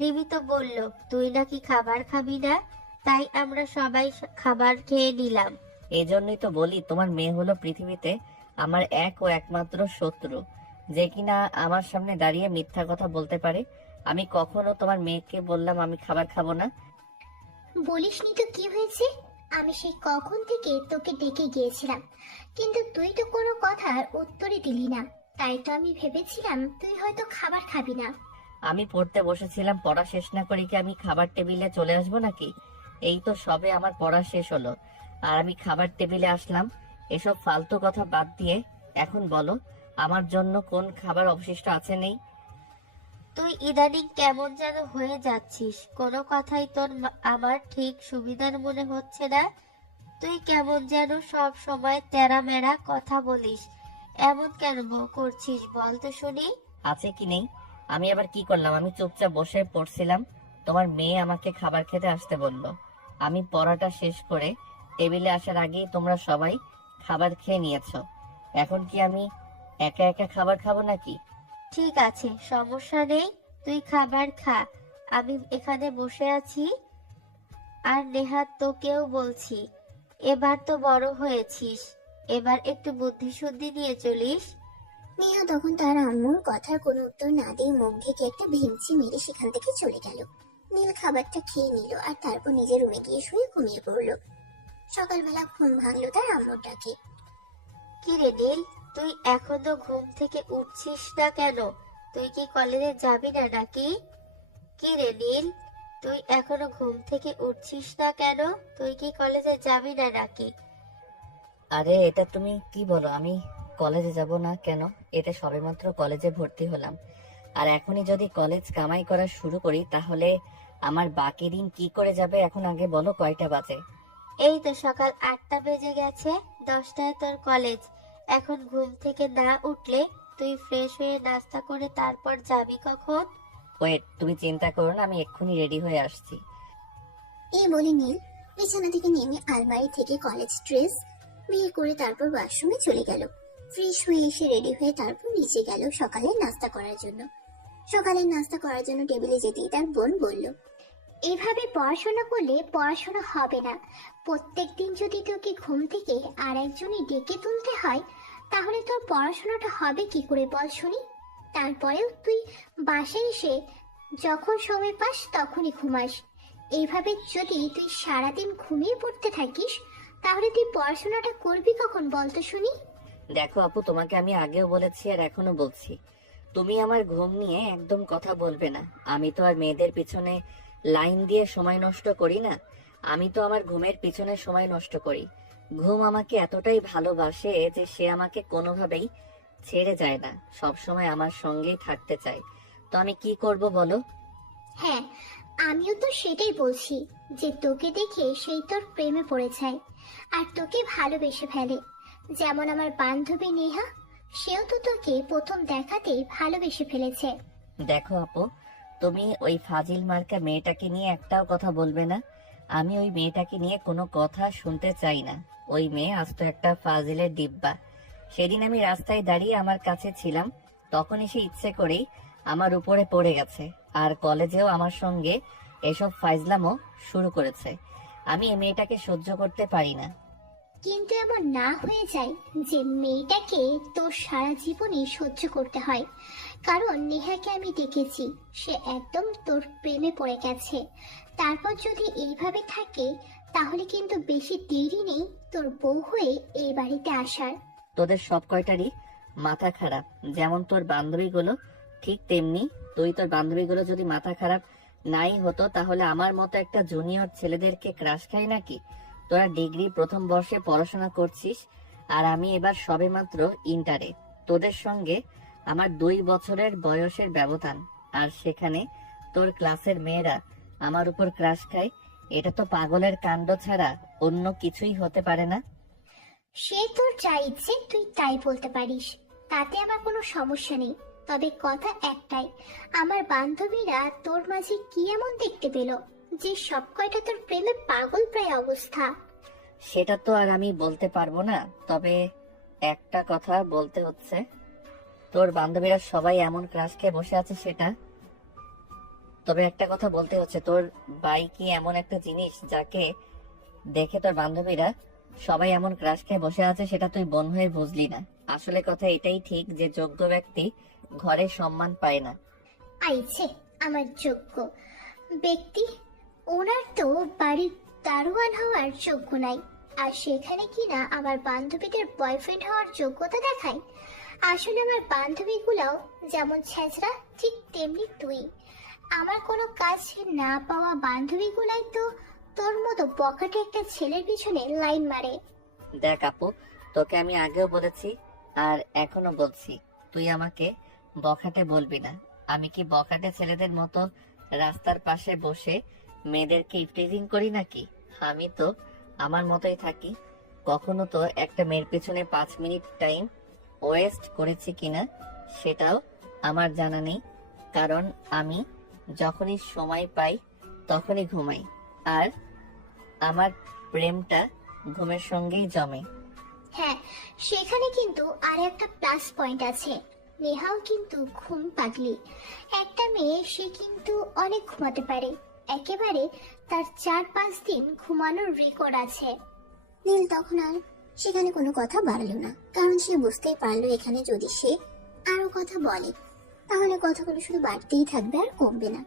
রিমি তো বলল তুই নাকি খাবার খাবি না, তাই আমরা সবাই খাবার খেয়ে নিলাম। এই জন্যই তো বলি, তোমার মেয়ে হলো পৃথিবীতে আমার এক ও একমাত্র শত্রু, যে কিনা আমার সামনে দাঁড়িয়ে মিথ্যা কথা বলতে পারে। আমি কখনো তোমার মেয়েকে বললাম আমি খাবার খাবো না? বলিসনি তো কি হয়েছে? আমি সেই কখন থেকে তোকে ডেকে গিয়েছিলাম, কিন্তু তুই তো কোনো কথার উত্তরই দিলি না। তাই তো আমি ভেবেছিলাম তুই হয়তো খাবার খাবি না। আমি পড়তে বসেছিলাম, পড়া শেষ না করে কি আমি খাবার টেবিলে চলে আসবো নাকি? এই তো সবে আমার পড়া শেষ হলো আর আমি খাবার টেবিলে আসলাম। এসব ফালতু কথা বাদ দিয়ে এখন বলো, আমার জন্য কোন খাবার অবশিষ্ট আছে নেই? তুই ইদানিং কেমন যেন হয়ে যাচ্ছিস, কোনো কথাই তোর আমার ঠিক সুবিধার মনে হচ্ছে না। তুই কেমন যেন সব সময় তেরা মেরা কথা বলিস, এমন কেন করছিস বল তো শুনি? আছে কি নেই? আমি আবার কি করলাম? আমি চুপচাপ বসে পড়ছিলাম, তোমার মেয়ে আমাকে খাবার খেতে আসতে বলল। আমি পড়াটা শেষ করে টেবিলে আসার আগেই তোমরা সবাই খাবার খেয়ে নিয়েছো। এখন কি আমি একা একা খাবার খাবো নাকি? ঠিক আছে, সমস্যা নেই, তুই খাবার খা। আমি এখানে বসে আছি। আর নেহাত তোকেও বলছি, এবার তো বড় হয়েছিস, এবার একটু বুদ্ধি শুদ্ধি নিয়ে চলিস। নেহা তখন তার আম্মুর কথার কোনো উত্তর না দিয়ে মুখ ঢেকে একটা ভেঙচি মেরে সেখান থেকে চলে গেল। নীল খাবারটা খেয়ে নিল আর তারপর নিজের রুমে গিয়ে শুয়ে ঘুমিয়ে পড়লো। সকালবেলা ঘুম ভাঙলো তার আম্মুর ডাকে। কি রে নীল, তুই এখনো ঘুম থেকে উঠছিস না কেন? তুই কি কলেজে যাবি না নাকি? কি রে নীল, তুই এখনো ঘুম থেকে উঠছিস না কেন? তুই কি কলেজে যাবি না নাকি? আরে এটা তুমি কি বলো? আমি কলেজে যাব না কেন? এটা সবেমাত্র কলেজে ভর্তি হলাম, আর এখনই যদি কলেজ কামাই করা শুরু করি তাহলে আমার বাকি দিন কি করে যাবে? এখন আগে বলো কয়টা বাজে? এই তো সকাল 8টা বেজে গেছে, 10টায় তোর কলেজ। এখন ঘুম থেকে না উঠলে তুই ফ্রেশ হয়ে নাস্তা করে তারপর যাবি কখন? ওয়েট, তুমি চিন্তা করো না, আমি এক্ষুনি রেডি হয়ে আসছি। এই বলে নীল বিছানা থেকে নেমে আলমারি থেকে কলেজ ড্রেস বের করে তারপর ওয়াশরুমে চলে গেল। ফ্রেশ হয়ে এসে রেডি হয়ে তারপর নিচে গেল সকালের নাস্তা করার জন্য। সকালের নাস্তা করার জন্য টেবিলে যেতেই তার বোন বলল, এভাবে পড়াশোনা করলে পড়াশোনা হবে না। প্রত্যেকদিন যদি তোকে ঘুম থেকে আর একজনই ডেকে তুলতে হয়, তাহলে তোর পড়াশোনাটা হবে কি করে বল শুনি? তারপরেও তুই বাসায় এসে যখন সময় পাস তখনই ঘুমাস। এইভাবে যদি তুই সারাদিন ঘুমিয়ে পড়তে থাকিস, তাহলে তুই পড়াশোনাটা করবি কখন বলতো শুনি? দেখো আপু, তোমাকে আমি আগেও বলেছি আর এখনো বলছি, তুমি আমার ঘুম নিয়ে একদম কথা বলবে না। আমি তো আর মেয়েদের পিছনে লাইন দিয়ে সময় নষ্ট করি না। আমি তো আমার ঘুমের পিছনে সময় নষ্ট করি। ঘুম আমাকে এতটাই ভালোবাসে যে সে আমাকে কোনোভাবেই ছেড়ে যায় না, সব সময় আমার সঙ্গেই থাকতে চায়। তো আমি কি করব বলো? হ্যাঁ, আমিও তো সেটাই বলছি যে তোকে দেখে সেই তোর প্রেমে পড়ে যায় আর তোকে ভালোবেসে ফেলে। যেমন আমার বান্ধবী নেহা, সেও তো তোকে প্রথম দেখাতেই ভালোবেসে ফেলেছে। দেখো আপু, তুমি ওই ফাজিল মার্কা মেয়েটাকে নিয়ে একটাও কথা বলবে না। আমি ওই মেয়েটাকে নিয়ে কোনো কথা শুনতে চাই না। ওই মেয়ে আজ তো একটা ফাজিলের ডিব্বা। সেদিন আমি রাস্তায় দাঁড়িয়ে আমার কাছে ছিলাম, তখনই সে ইচ্ছে করেই আমার উপরে পড়ে গেছে, আর কলেজেও আমার সঙ্গে এসব ফাইজলামও শুরু করেছে। আমি এই মেয়েটাকে সহ্য করতে পারি না। কিন্তু এমন না হয়ে যায় যে মেয়েটাকে তোর সারা জীবনই সহ্য করতে হয়। কারণ নেহাকে আমি দেখেছি, সে একদম তোর প্রেমে পড়ে গেছে। তারপর যদি এইভাবে থাকে, তাহলে কিন্তু বেশি দেরি নেই তোর বউ হয়ে এই বাড়িতে আসার। তোদের সব কয়টারই মাথা খারাপ। যেমন তোর বান্ধবীগুলো, ঠিক তেমনি তুই তোর বান্ধবীগুলো যদি মাথা খারাপ নাই হতো, তাহলে আমার মতো একটা জুনিয়র ছেলেদেরকে ক্রাশ খাই নাকি? তোরা ডিগ্রি প্রথম বর্ষে পড়াশোনা করছিস আর আমি এবার সবেমাত্র ইন্টারে। তোদের সঙ্গে আমার 2 বছরের বয়সের ব্যবধান, আর সেখানে তোর ক্লাসের মেয়েরা আমার উপর ক্রাশ খায়। এটা তো পাগলের কাণ্ড ছাড়া অন্য কিছুই হতে পারে না। সে তোর যা ইচ্ছে তুই তাই বলতে পারিস, তাতে আমার কোনো সমস্যা নেই। তবে কথা একটাই, আমার বান্ধবীরা তোর মাঝে কি এমন দেখতে পেল যে সব কয়টা তোর প্রেমে পাগল প্রায় অবস্থা? সেটা তো আর আমি বলতে পারবো না, তবে একটা কথা বলতে হচ্ছে, তোর বান্ধবীরা সবাই এমন ক্রাশ খেয়ে বসে আছে সেটা। তবে একটা কথা বলতে হচ্ছে, তোর বাই কি এমন একটা জিনিস যাকে দেখে তোর বান্ধবীরা সবাই এমন ক্রাশ খেয়ে বসে আছে, সেটা তুই বোন হয়ে বুঝলি না। আসলে কথা এটাই ঠিক যে যোগ্য ব্যক্তি ঘরে সম্মান পায় না। আইছে আমার যোগ্য ব্যক্তি, ওনার তো বাড়ির দারোয়ান হওয়ার যোগ্য নাই, আর সেখানে কিনা আমার বান্ধবীদের বয়ফ্রেন্ড হওয়ার যোগ্যতা দেখায়। আসলে আমার বান্ধবীগুলাও যেমন ছেঁচড়া, ঠিক তেমনি তুই। আমার কোনো কাজ না পাওয়া বান্ধবীগুলাই তো তোর মতো বখাটে একটা ছেলের পিছনে লাইন মারে। দেখ আপু, তোকে আমি আগেও বলেছি আর এখনো বলছি, তুই আমাকে বখাটে বলবি না। আমি কি বখাটে ছেলেদের মতো রাস্তার পাশে বসে মেয়েদেরকে ইফটিজিং করি নাকি? আমি তো আমার মতোই থাকি। কখনো তো একটা মেয়ের পিছনে 5 মিনিট টাইম ওয়েস্ট করেছি কিনা সেটাও আমার জানা নেই, কারণ আমি যখনই সময় পাই তখনই ঘুমাই, আর আমার প্রেমটা ঘুমের সঙ্গেই জমে। হ্যাঁ, সেখানে কিন্তু আর একটা প্লাস পয়েন্ট আছে। নেহাও কিন্তু ঘুম পাগলি একটা মেয়ে, সে কিন্তু অনেক ঘুমাতে পারে। একেবারে তার 4-5 দিন ঘুমানোর রেকর্ড আছে। নীল তখন আর সেখানে কোনো কথা বাড়লো না, কারণ সে বুঝতেই পারলো এখানে যদি সে আরো কথা বলে তাহলে কথাগুলো শুধু বাড়তেই থাকবে আর কমবে না।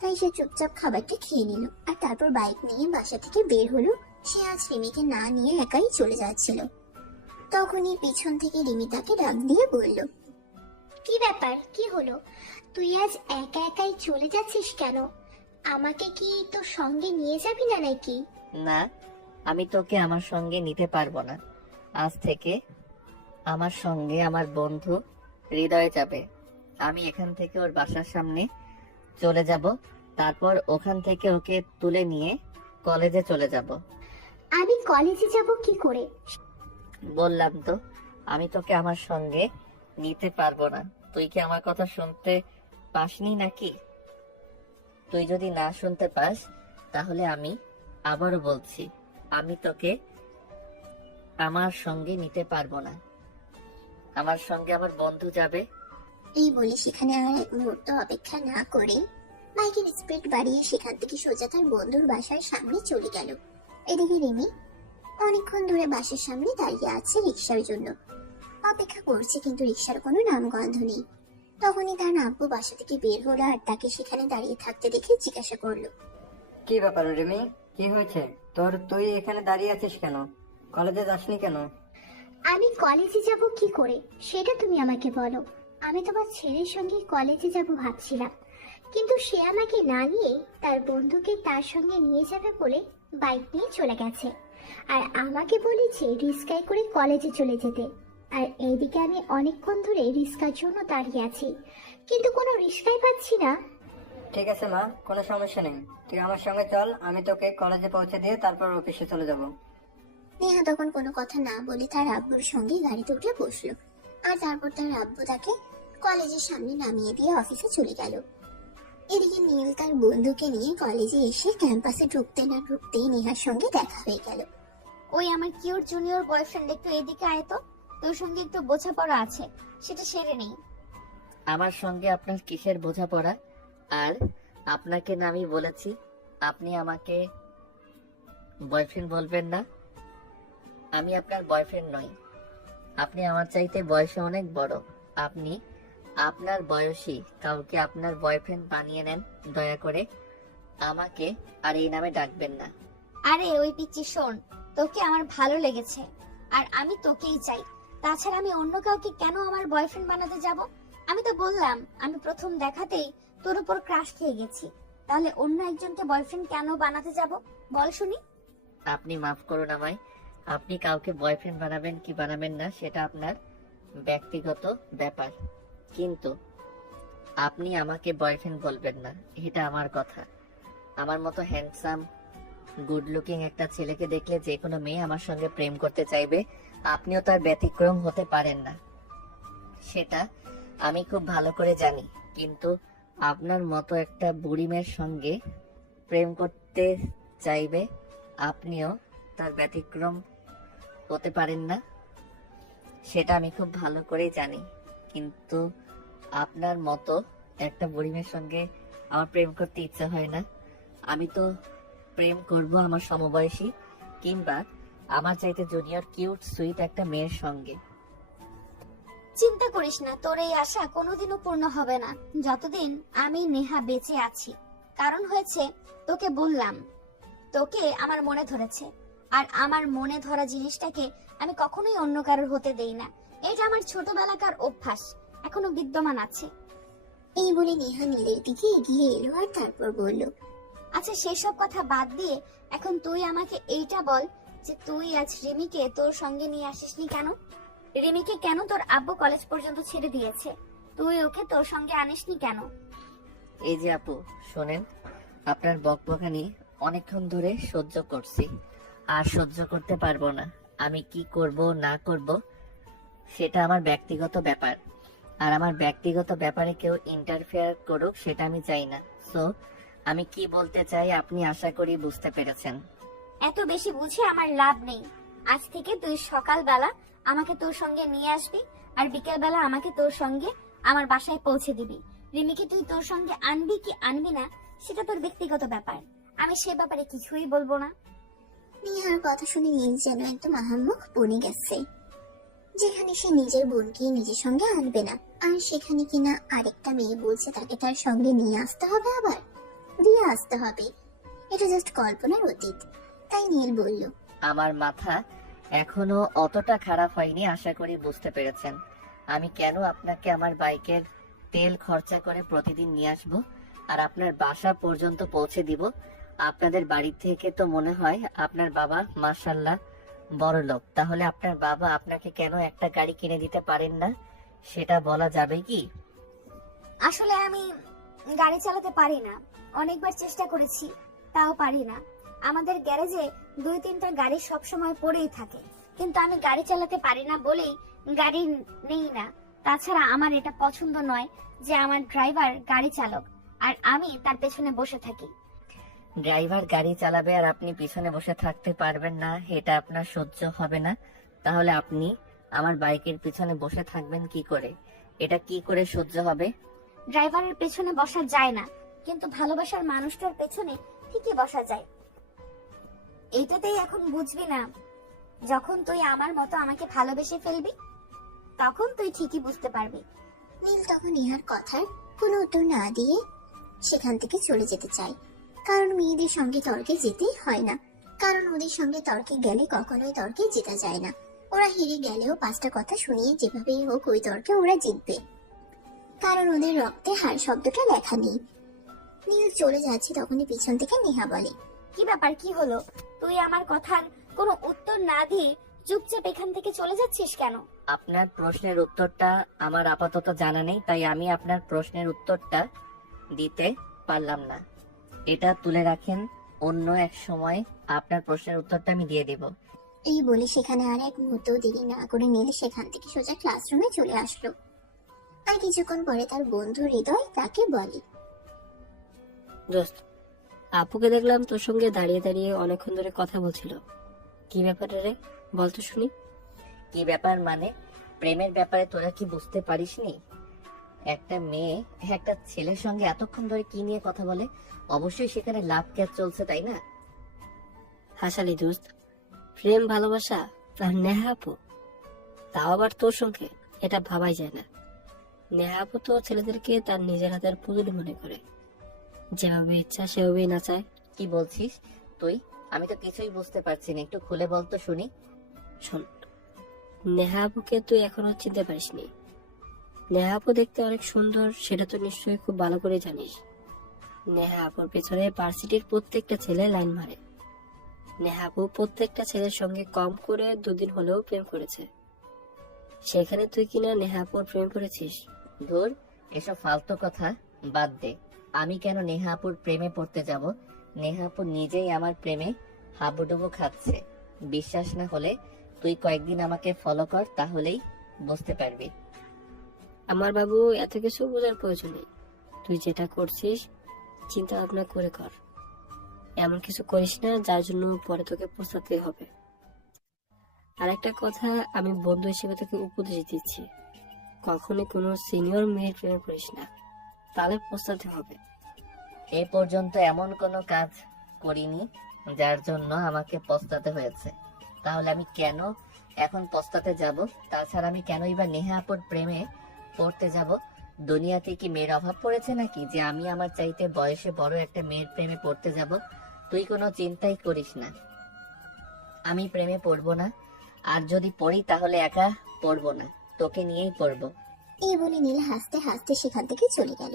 তাই সে চুপচাপ খাবারটা খেয়ে নিল আর তারপর বাইক নিয়ে বাসা থেকে বের হলো। সে আজ রিমিকে না নিয়ে একাই চলে যাচ্ছিল। তখনই পিছন থেকে রিমি তাকে ডাক দিয়ে বলল, কি ব্যাপার, কি হলো? তুই আজ একা একাই চলে যাচ্ছিস কেন? আমাকে কি তোর সঙ্গে নিয়ে যাবি না নাকি? না, আমি তোকে আমার সঙ্গে নিতে পারবো না। আজ থেকে আমার সঙ্গে আমার বন্ধু হৃদয় যাবে। আমি এখান থেকে ওর বাসার সামনে চলে যাব, তারপর ওখান থেকে ওকে তুলে নিয়ে কলেজে চলে যাব। আমি কলেজে যাব কি করে? বললাম তো, আমি তোকে আমার সঙ্গে নিতে পারবো না। তুই কি আমার কথা শুনতে পাসনি নাকি? তুই যদি না শুনতে পাস তাহলে আমি আবারও বলছি, আমি তোকে আমার সঙ্গে নিতে পারবো না। আমার সঙ্গে আমার বন্ধু যাবে। এই বলে সেখানে আর এক মুহূর্ত অপেক্ষা না করে বাইকের স্পিড বাড়িয়ে সেখান থেকে সোজা তার বন্ধুর বাসার সামনে চলে গেল। এদিকে রিমি অনেকক্ষণ ধরে বাসার সামনে দাঁড়িয়ে আছে রিক্সার জন্য, অপেক্ষা করছে, কিন্তু রিক্সার কোনো নামগন্ধ নেই। তখনই তার আব্বু বাসা থেকে বের হলো আর তাকে সেখানে দাঁড়িয়ে থাকতে দেখে জিজ্ঞাসা করলো, কি ব্যাপার রিমি, কি হয়েছে তোর? তুই এখানে দাঁড়িয়ে আছিস কেন? কলেজে যাসনি কেন? আমি কলেজে যাব কি করে সেটা তুমি আমাকে বলো। আমি তোমার ছেলের সঙ্গে কলেজে যাব ভাবছিলাম, কিন্তু সে আমাকে না নিয়ে তার বন্ধুকে তার সঙ্গে নিয়ে যাবে বলে বাইক নিয়ে চলে গেছে, আর আমাকে বলেছে রিস্কায় করে কলেজে চলে যেতে। আর এইদিকে আমি অনেকক্ষণ ধরে রিস্কার জন্য দাঁড়িয়ে আছি, কিন্তু কোনো রিস্কাই পাচ্ছি না। ঠিক আছে মা, কোনো সমস্যা নেই, তুই আমার সঙ্গে চল, আমি তোকে কলেজে পৌঁছে দিয়ে তারপর অফিসে চলে যাব। নেহা তখন কোনো কথা না বলে তার আব্বুর সঙ্গে গাড়িতে উঠে বসলো, আর তারপর তার আব্বু তাকে কলেজের সামনে নামিয়ে দিয়ে অফিসে চলে গেল। এদিকে নীল তার বন্ধুকে নিয়ে কলেজে এসে ক্যাম্পাসে ঢুকতে না ঢুকতেই নেহার সঙ্গে দেখা হয়ে গেল। ওই আমার কিউট জুনিয়র বয়ফ্রেন্ড, একটু এদিকে আয় তো, তোর সঙ্গে একটু বোঝাপড়া আছে, সেটা সেরে নেই। আমার সঙ্গে আপনার কিসের বোঝাপড়া? আর আপনাকে না আমি বলেছি আপনি আমাকে বয়ফ্রেন্ড বলবেন না। আমি আপনার বয়ফ্রেন্ড নই। আপনি আমার চাইতে বয়সে অনেক বড়। আপনি আপনার বয়সী কাউকে আপনার বয়ফ্রেন্ড বানিয়ে নেন। দয়া করে আমাকে আর এই নামে ডাকবেন না। আরে ওই পিচ্চি শোন, তোকে আমার ভালো লেগেছে আর আমি তোকেই চাই। তাছাড়া আমি অন্য কাউকে কেন আমার বয়ফ্রেন্ড বানাতে যাব? আমি তো বললাম আমি প্রথম দেখাতেই তোর উপর ক্রাশ খেয়ে গেছি, তাহলে অন্য একজনকে বয়ফ্রেন্ড কেন বানাতে যাব বল শুনি। আপনি মাফ করুন আমায়। আপনি কাউকে বয়ফ্রেন্ড বানাবেন কি বানাবেন না সেটা আপনার ব্যক্তিগত ব্যাপার, কিন্তু আপনি আমাকে বয়ফ্রেন্ড বলবেন না, এটা আমার কথা। আমার মতো হ্যান্ডসাম গুড লুকিং একটা ছেলেকে দেখলে যে কোনো মেয়ে আমার সঙ্গে প্রেম করতে চাইবে। আপনিও তার ব্যতিক্রম হতে পারেন না, সেটা আমি খুব ভালো করে জানি। কিন্তু আপনার মতো একটা বুড়ি মেয়ের সঙ্গে প্রেম করতে চাইবে, আপনিও তার ব্যতিক্রম হতে পারেন না, সেটা আমি খুব ভালো করেই জানি। কিন্তু আপনার মতো একটা বুড়ি মেয়ের সঙ্গে আমার প্রেম করতে ইচ্ছা হয় না। আমি তো প্রেম করব আমার সমবয়সী কিংবা আমার চাইতে জুনিয়র কিউট সুইট একটা মেয়ের সঙ্গে। চিন্তা করিস না, তোর এই আশা কোনোদিনও পূর্ণ হবে না যতদিন আমি নেহা বেঁচে আছি। কারণ হয়েছে, তোকে বললাম তোকে আমার মনে ধরেছে, আর আমার মনে ধরা জিনিসটাকে আমি কখনোই অন্য কারোর হতে দেই না। এটা আমার ছোটবেলাকার অভ্যাস, এখনো বিদ্যমান আছে। এই বলে নেহা নীলের দিকে এগিয়ে এলো আর তারপর বলল, আচ্ছা সেসব কথা বাদ দিয়ে এখন তুই আমাকে এইটা বল যে তুই আজ রিমিকে তোর সঙ্গে নিয়ে আসিসনি কেন? রিমিকে কেন তোর আব্বু কলেজ পর্যন্ত ছেড়ে দিয়েছে, তুই ওকে তোর সঙ্গে আনিসনি কেন? এই যে আপু শোনেন, আপনার বকবকানি অনেকক্ষণ ধরে সহ্য করছি, আর সহ্য করতে পারবো না। আমি কি করব না করব সেটা আমার ব্যক্তিগত ব্যাপার, আর আমার ব্যক্তিগত ব্যাপারে কেউ ইন্টারফেয়ার করুক সেটা আমি চাই না। সো আমি কি বলতে চাই আপনি আশা করি বুঝতে পেরেছেন। এত বেশি বুঝে আমার লাভ নেই। আজ থেকে তুই সকালবেলা আমাকে তোর সঙ্গে নিয়ে আসবি, আর বিকেলবেলা আমাকে তোর সঙ্গে আমার বাসায় পৌঁছে দিবি। রিমিকে তুই তোর সঙ্গে আনবি কি আনবি না সেটা তোর ব্যক্তিগত ব্যাপার, আমি সে ব্যাপারে কিছুই বলবো না। নেহার কথা শুনে নীল যেন একদম আহাম্মক বনে গেছে, যেখানে সে নিজের বোনকে নিজের সঙ্গে আনবে না, আর সেখানে কিনা আরেকটা মেয়ে বলছে তাকে তার সঙ্গে নিয়ে আসতে হবে, আবার দিয়ে আসতে হবে। এটা জাস্ট কল্পনার অতীত। তাই নীল বলল, আমার মাথা এখনো অতটা খারাপ হয়নি, আশা করি বুঝতে পেরেছেন। আমি কেন আপনাকে আমার বাইকের তেল খরচা করে প্রতিদিন নিয়ে আসবো আর আপনার বাসা পর্যন্ত পৌঁছে দিব। আপনাদের বাড়ি থেকে তো মনে হয় আপনার বাবা মাশাআল্লাহ বড় লোক, তাহলে আপনার বাবা আপনাকে কেন একটা গাড়ি কিনে দিতে পারেন না সেটা বলা যাবে কি? আসলে আমি গাড়ি চালাতে পারি না, অনেকবার চেষ্টা করেছি তাও পারি না। আমাদের গ্যারেজে 2-3টা গাড়ি সব সময় পড়েই থাকে, কিন্তু আমি গাড়ি চালাতে পারি না বলেই গাড়ি নেই না। তাছাড়া আমার এটা পছন্দ নয় যে আমার ড্রাইভার গাড়ি চালক আর আমি তার পেছনে বসে থাকি। ড্রাইভার গাড়ি চালাবে আর আপনি পিছনে বসে থাকতে পারবেন না, এটা আপনার সহ্য হবে না। তাহলে আপনি আমার বাইকের পিছনে বসে থাকবেন কি করে? এটা কি করে সহ্য হবে? ড্রাইভারের পেছনে বসা যায় না, কিন্তু ভালোবাসার মানুষটার পেছনে ঠিকই বসা যায়। এইটাতেই এখন বুঝবি না? যখন তুই আমার মতো আমাকে ভালোবেসে ফেলবি, তখন তুই ঠিকই বুঝতে পারবি। নীল তখন নেহার কথার কোনো উত্তর না দিয়ে সেখান থেকে চলে যেতে চায়। কারণ মেয়েদের সঙ্গে তর্কে যেতেই হয় না, কারণ ওদের সঙ্গে তর্কে গেলে কখনোই তর্কে জেতা যায় না। ওরা হেরে গেলেও 5টা কথা শুনিয়ে যেভাবেই হোক ওই তর্কে ওরা জিতবে, কারণ ওদের রক্তে হার শব্দটা লেখা নেই। নীল চলে যাচ্ছে তখনই পিছন থেকে নেহা বলে, কি ব্যাপার, কি হলো? তুই আমার কথার কোনো উত্তর না দিয়ে চুপচাপ এখান থেকে চলে যাচ্ছিস কেন? আপনার প্রশ্নের উত্তরটা আমার আপাতত জানা নেই, তাই আমি আপনার প্রশ্নের উত্তরটা দিতে পারলাম না। এটা তুলে রাখেন, অন্য এক সময় আপনার প্রশ্নের উত্তরটা আমি দিয়ে দিব। এই বলে সেখানে আর এক মুহূর্তও দেরি না করে নীল সেখান থেকে সোজা ক্লাসরুমে চলে আসলো। আর কিছুক্ষণ পরে তার বন্ধু হৃদয় তাকে বলে, দোস্ত, আপুকে দেখলাম তোর সঙ্গে দাঁড়িয়ে দাঁড়িয়ে অনেকক্ষণ ধরে কথা বলছিল। কি ব্যাপারে রে, বল তো শুনি। কি ব্যাপার মানে? প্রেমের ব্যাপারে তোরা কি বুঝতে পারিসনি? একটা মেয়ে একটা ছেলের সঙ্গে এতক্ষণ ধরে কি নিয়ে কথা বলে? অবশ্যই সেখানে লাভ ক্যাচ চলছে, তাই না? হাসালি দোস্ত, প্রেম ভালোবাসা আর নেহা আপু, তাও আবার তোর সঙ্গে, এটা ভাবাই যায় না। নেহা আপু তো ছেলেদেরকে তার নিজের হাতের পুতুল মনে করে, যেভাবে ইচ্ছা সেভাবেই নাচায়। কি বলছিস তুই? আমি তো কিছুই বুঝতে পারছি না, একটু খুলে বল তো শুনি। শোন, নেহা আপুকে তুই এখনো চিনতে পারিসনি। নেহা আপু দেখতে অনেক সুন্দর, সেটা তো নিশ্চয়ই খুব ভালো করে জানিস। নেহা আপুর পেছনে ভার্সিটির প্রত্যেকটা ছেলে লাইন মারে। নেহা আপু প্রত্যেকটা ছেলের সঙ্গে কম করে 2 দিন হলেও প্রেম করেছে। সেখানে তুই কিনা নেহা আপুর প্রেম করেছিস? ধুর, এসব ফালতু কথা বাদ দে। আমি কেন নেহা আপুর প্রেমে পড়তে যাব? নেহা আপু নিজেই আমার প্রেমে হাবুডুবু খাচ্ছে। বিশ্বাস না হলে তুই কয়েকদিন আমাকে ফলো কর, তাহলেই বুঝতে পারবি। আমার বাবু, এত কিছু বোঝার প্রয়োজন নেই। তুই যেটা করছিস চিন্তা ভাবনা করে কর। এমন কিছু করিস না যার জন্য পরে তোকে পস্তাতে হবে। আর একটা কথা, আমি বন্ধু হিসেবে তোকে উপদেশ দিচ্ছি, কখনোই কোনো সিনিয়র মেয়ের প্রেমে পড়িস না, তাহলে পস্তাতে হবে। এ পর্যন্ত এমন কোনো কাজ করিনি যার জন্য আমাকে পস্তাতে হয়েছে, তাহলে আমি কেন এখন পস্তাতে যাব? তাছাড়া আমি কেনই বা নেহা আপুর প্রেমে পড়তে যাব? দুনিয়াতে কি মেয়ের অভাব পড়েছে নাকি যে আমি আমার চাইতে বয়সে বড় একটা মেয়ের প্রেমে পড়তে যাব? তুই কোনো চিন্তাই করিস না, আমি প্রেমে পড়বো না। আর যদি পড়ি তাহলে একা পড়বো না, তোকে নিয়েই পড়বো। এই বলে নীল হাসতে হাসতে সেখান থেকে চলে গেল।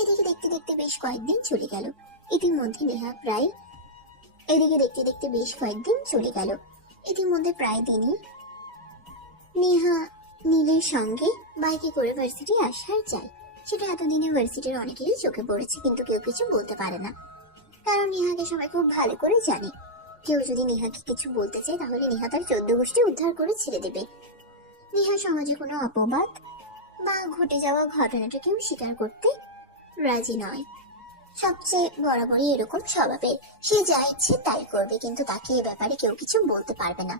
এদিকে দেখতে দেখতে বেশ কয়েকদিন চলে গেল। ইতিমধ্যে নেহা প্রায় এদিকে দেখতে দেখতে বেশ কয়েকদিন চলে গেল। ইতিমধ্যে প্রায় দিনই নেহা নীলের সঙ্গে বাইকে করে ভার্সিটি আসার যায়। সেটা এতদিনে ভার্সিটির অনেকেরই চোখে পড়েছে, কিন্তু কেউ কিছু বলতে পারে না, কারণ নেহাকে সবাই খুব ভালো করে জানে। কেউ যদি নেহাকে কিছু বলতে চায় তাহলে নেহা তার 14 গোষ্ঠী উদ্ধার করে ছেড়ে দেবে। নেহা সমাজে কোনো অপবাদ বা ঘটে যাওয়া ঘটনাটাকেও স্বীকার করতে রাজি নয়। সবচেয়ে বরাবরই এরকম স্বভাবের, সে যা ইচ্ছে তাই করবে, কিন্তু তাকে এ ব্যাপারে কেউ কিছু বলতে পারবে না।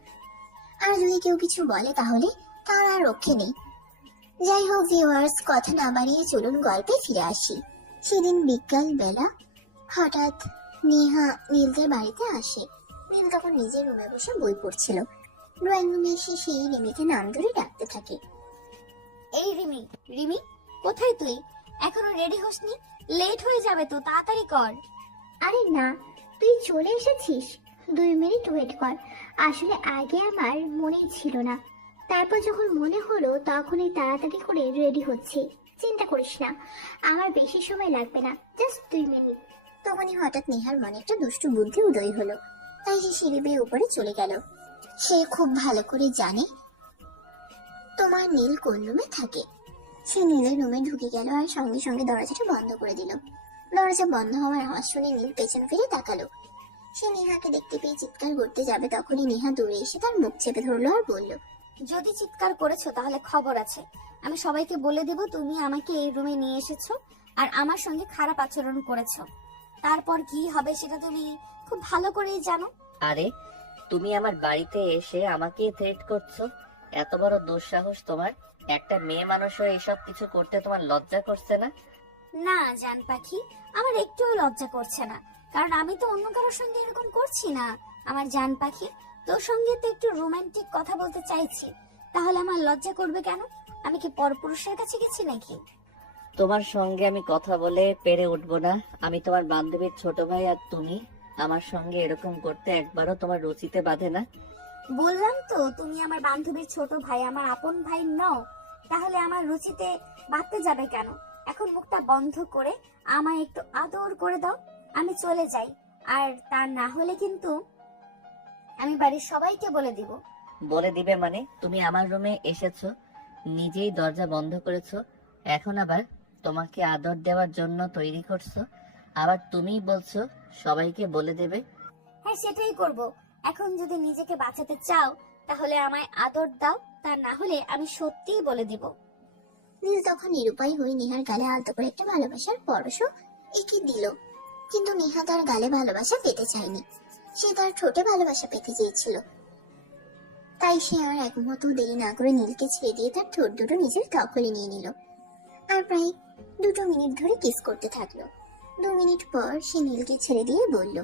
আর যদি কেউ কিছু বলে তাহলে তার আর রক্ষে নেই। যাই হোক ভিউয়ার্স, কথা না বাড়িয়ে চলুন গল্পে ফিরে আসি। সেদিন বিকাল বেলা হঠাৎ নেহা নীলদের বাড়িতে আসে। নীল তখন নিজের রুমে বসে বই পড়ছিল। ড্রয়িং রুমে এসে সেই রিমিকে নাম ধরে ডাকতে থাকে। এই রিমি, রিমি, কোথায় তুই? এখনো রেডি হসনি? লেট হয়ে যাবে তো, তাড়াতাড়ি কর। আরে না, তুই চলে এসেছিস, 2 মিনিট ওয়েট কর। আসলে আগে আমার মনেই ছিল না, তারপর যখন মনে হলো তখনই তাড়াতাড়ি করে রেডি হচ্ছি। চিন্তা করিস না, আমার বেশি সময় লাগবে না, জাস্ট 2 মিনিট। তখনই হঠাৎ নেহার মনে একটা দুষ্টু বুদ্ধি উদয় হলো, তাই সে সিঁড়ি বেয়ে উপরে চলে গেল। সে খুব ভালো করে জানে তোমার নীল কোন রুমে থাকে। সে নীলের রুমে ঢুকে গেল আর সঙ্গে সঙ্গে দরজাটা বন্ধ করে দিল। দরজা বন্ধ হওয়ার আওয়াজ শুনে নীল পেছন ফিরে তাকালো। সে নেহাকে দেখতে পেয়ে চিৎকার করতে যাবে, তখনই নেহা দৌড়ে এসে তার মুখ চেপে ধরলো আর বলল, যদি চিৎকার করেছো তাহলে খবর আছে। আমি সবাইকে বলে দেব তুমি আমাকে এই রুমে নিয়ে এসেছো আর আমার সঙ্গে খারাপ আচরণ করেছো। তারপর কি হবে সেটা তুমি খুব ভালো করেই জানো। আরে তুমি আমার বাড়িতে এসে আমাকে থ্রেট করছো? এত বড় দুঃসাহস তোমার! একটা মেয়ে মানুষ হয়ে এসব কিছু করতে তোমার লজ্জা করছে না? না জান পাখি, আমার একটুও লজ্জা করছে না, কারণ আমি তো অন্য কারোর সঙ্গে এরকম করছি না। আমার জান পাখি, তোর সঙ্গে তো একটু রোমান্টিক কথা বলতে চাইছি, তাহলে আমার লজ্জা করবে কেন? আমি কি পরপুরুষের কাছে গেছি নাকি? তোমার সঙ্গে আমি কথা বলে পেরে উঠবো না। আমি তোমার বান্ধবীর ছোট ভাই, আর তুমি আমার সঙ্গে এরকম করতে একবারও তোমার রুচিতে বাঁধে না। বললাম তো তুমি আমার বান্ধবীর ছোট ভাই, আমার আপন ভাই নও, তাহলে আমার রুচিতে বাড়তে যাবে কেন? এখন মুখটা বন্ধ করে আমায় একটু আদর করে দাও, আমি চলে যাই। আর তা না হলে কিন্তু আমি বাড়ির সবাইকে বলে দিব। বলে দিবে মানে? তুমি আমার রুমে এসেছো, নিজেই দরজা বন্ধ করেছো, এখন আবার তোমাকে আদর দেওয়ার জন্য তৈরি করছো, আবার তুমিই বলছো সবাইকে বলে দেবে। হ্যাঁ সেটাই করব। এখন যদি নিজেকে বাঁচাতে চাও তাহলে আমায় আদর দাও, তা না হলে আমি সত্যিই বলে দিব। নীল তখন নিরুপায় হয়ে নেহার গালে আলতো করে একটা ভালোবাসার পরশও এঁকে দিল। কিন্তু নেহা তার গালে ভালোবাসা পেতে চায়নি, সে তার ঠোঁটে ভালোবাসা পেতে চেয়েছিল। তাই সে আর এক মুহূর্ত দেরি না করে নীলকে ছেড়ে দিয়ে তার ঠোঁট দুটো নিজের দখলে নিয়ে নিল আর প্রায় 2 মিনিট ধরে কিস করতে থাকলো। 2 মিনিট পর সে নীলকে ছেড়ে দিয়ে বলল,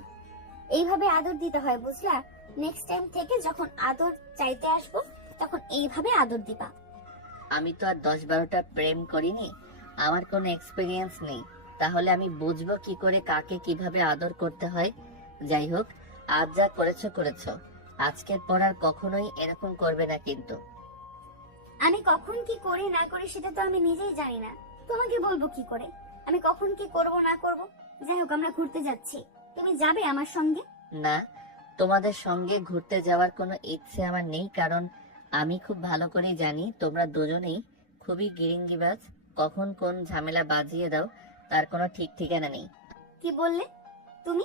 এইভাবে আদর দিতে হয় বুঝলা? নেক্সট টাইম থেকে যখন আদর চাইতে আসবো তখন এইভাবে আদর দিবা। আমি তো আর 10-12টা প্রেম করিনি, আমার কোনো এক্সপিরিয়েন্স নেই, তাহলে আমি বুঝবো কি করে কাকে কিভাবে আদর করতে হয়। যাই হোক, আজ যা করেছো করেছো, আজকের পর আর কখনোই এরকম করবে না কিন্তু। আমি কখন কি করি না করি সেটা তো আমি নিজেই জানি না, তোমাকে বলবো কি করে আমি কখন কি করব না করব? যাই হোক, আমরা ঘুরতে যাচ্ছি, তুমি যাবে আমার সঙ্গে? না, তোমাদের সঙ্গে ঘুরতে যাওয়ার কোনো ইচ্ছে আমার নেই, কারণ আমি খুব ভালো করেই জানি তোমরা দুজনেই খুবই গিরিঙ্গিবাজ। কখন কোন ঝামেলা বাজিয়ে দাও তার কোনো ঠিক ঠিকানা নেই। কি বললে তুমি?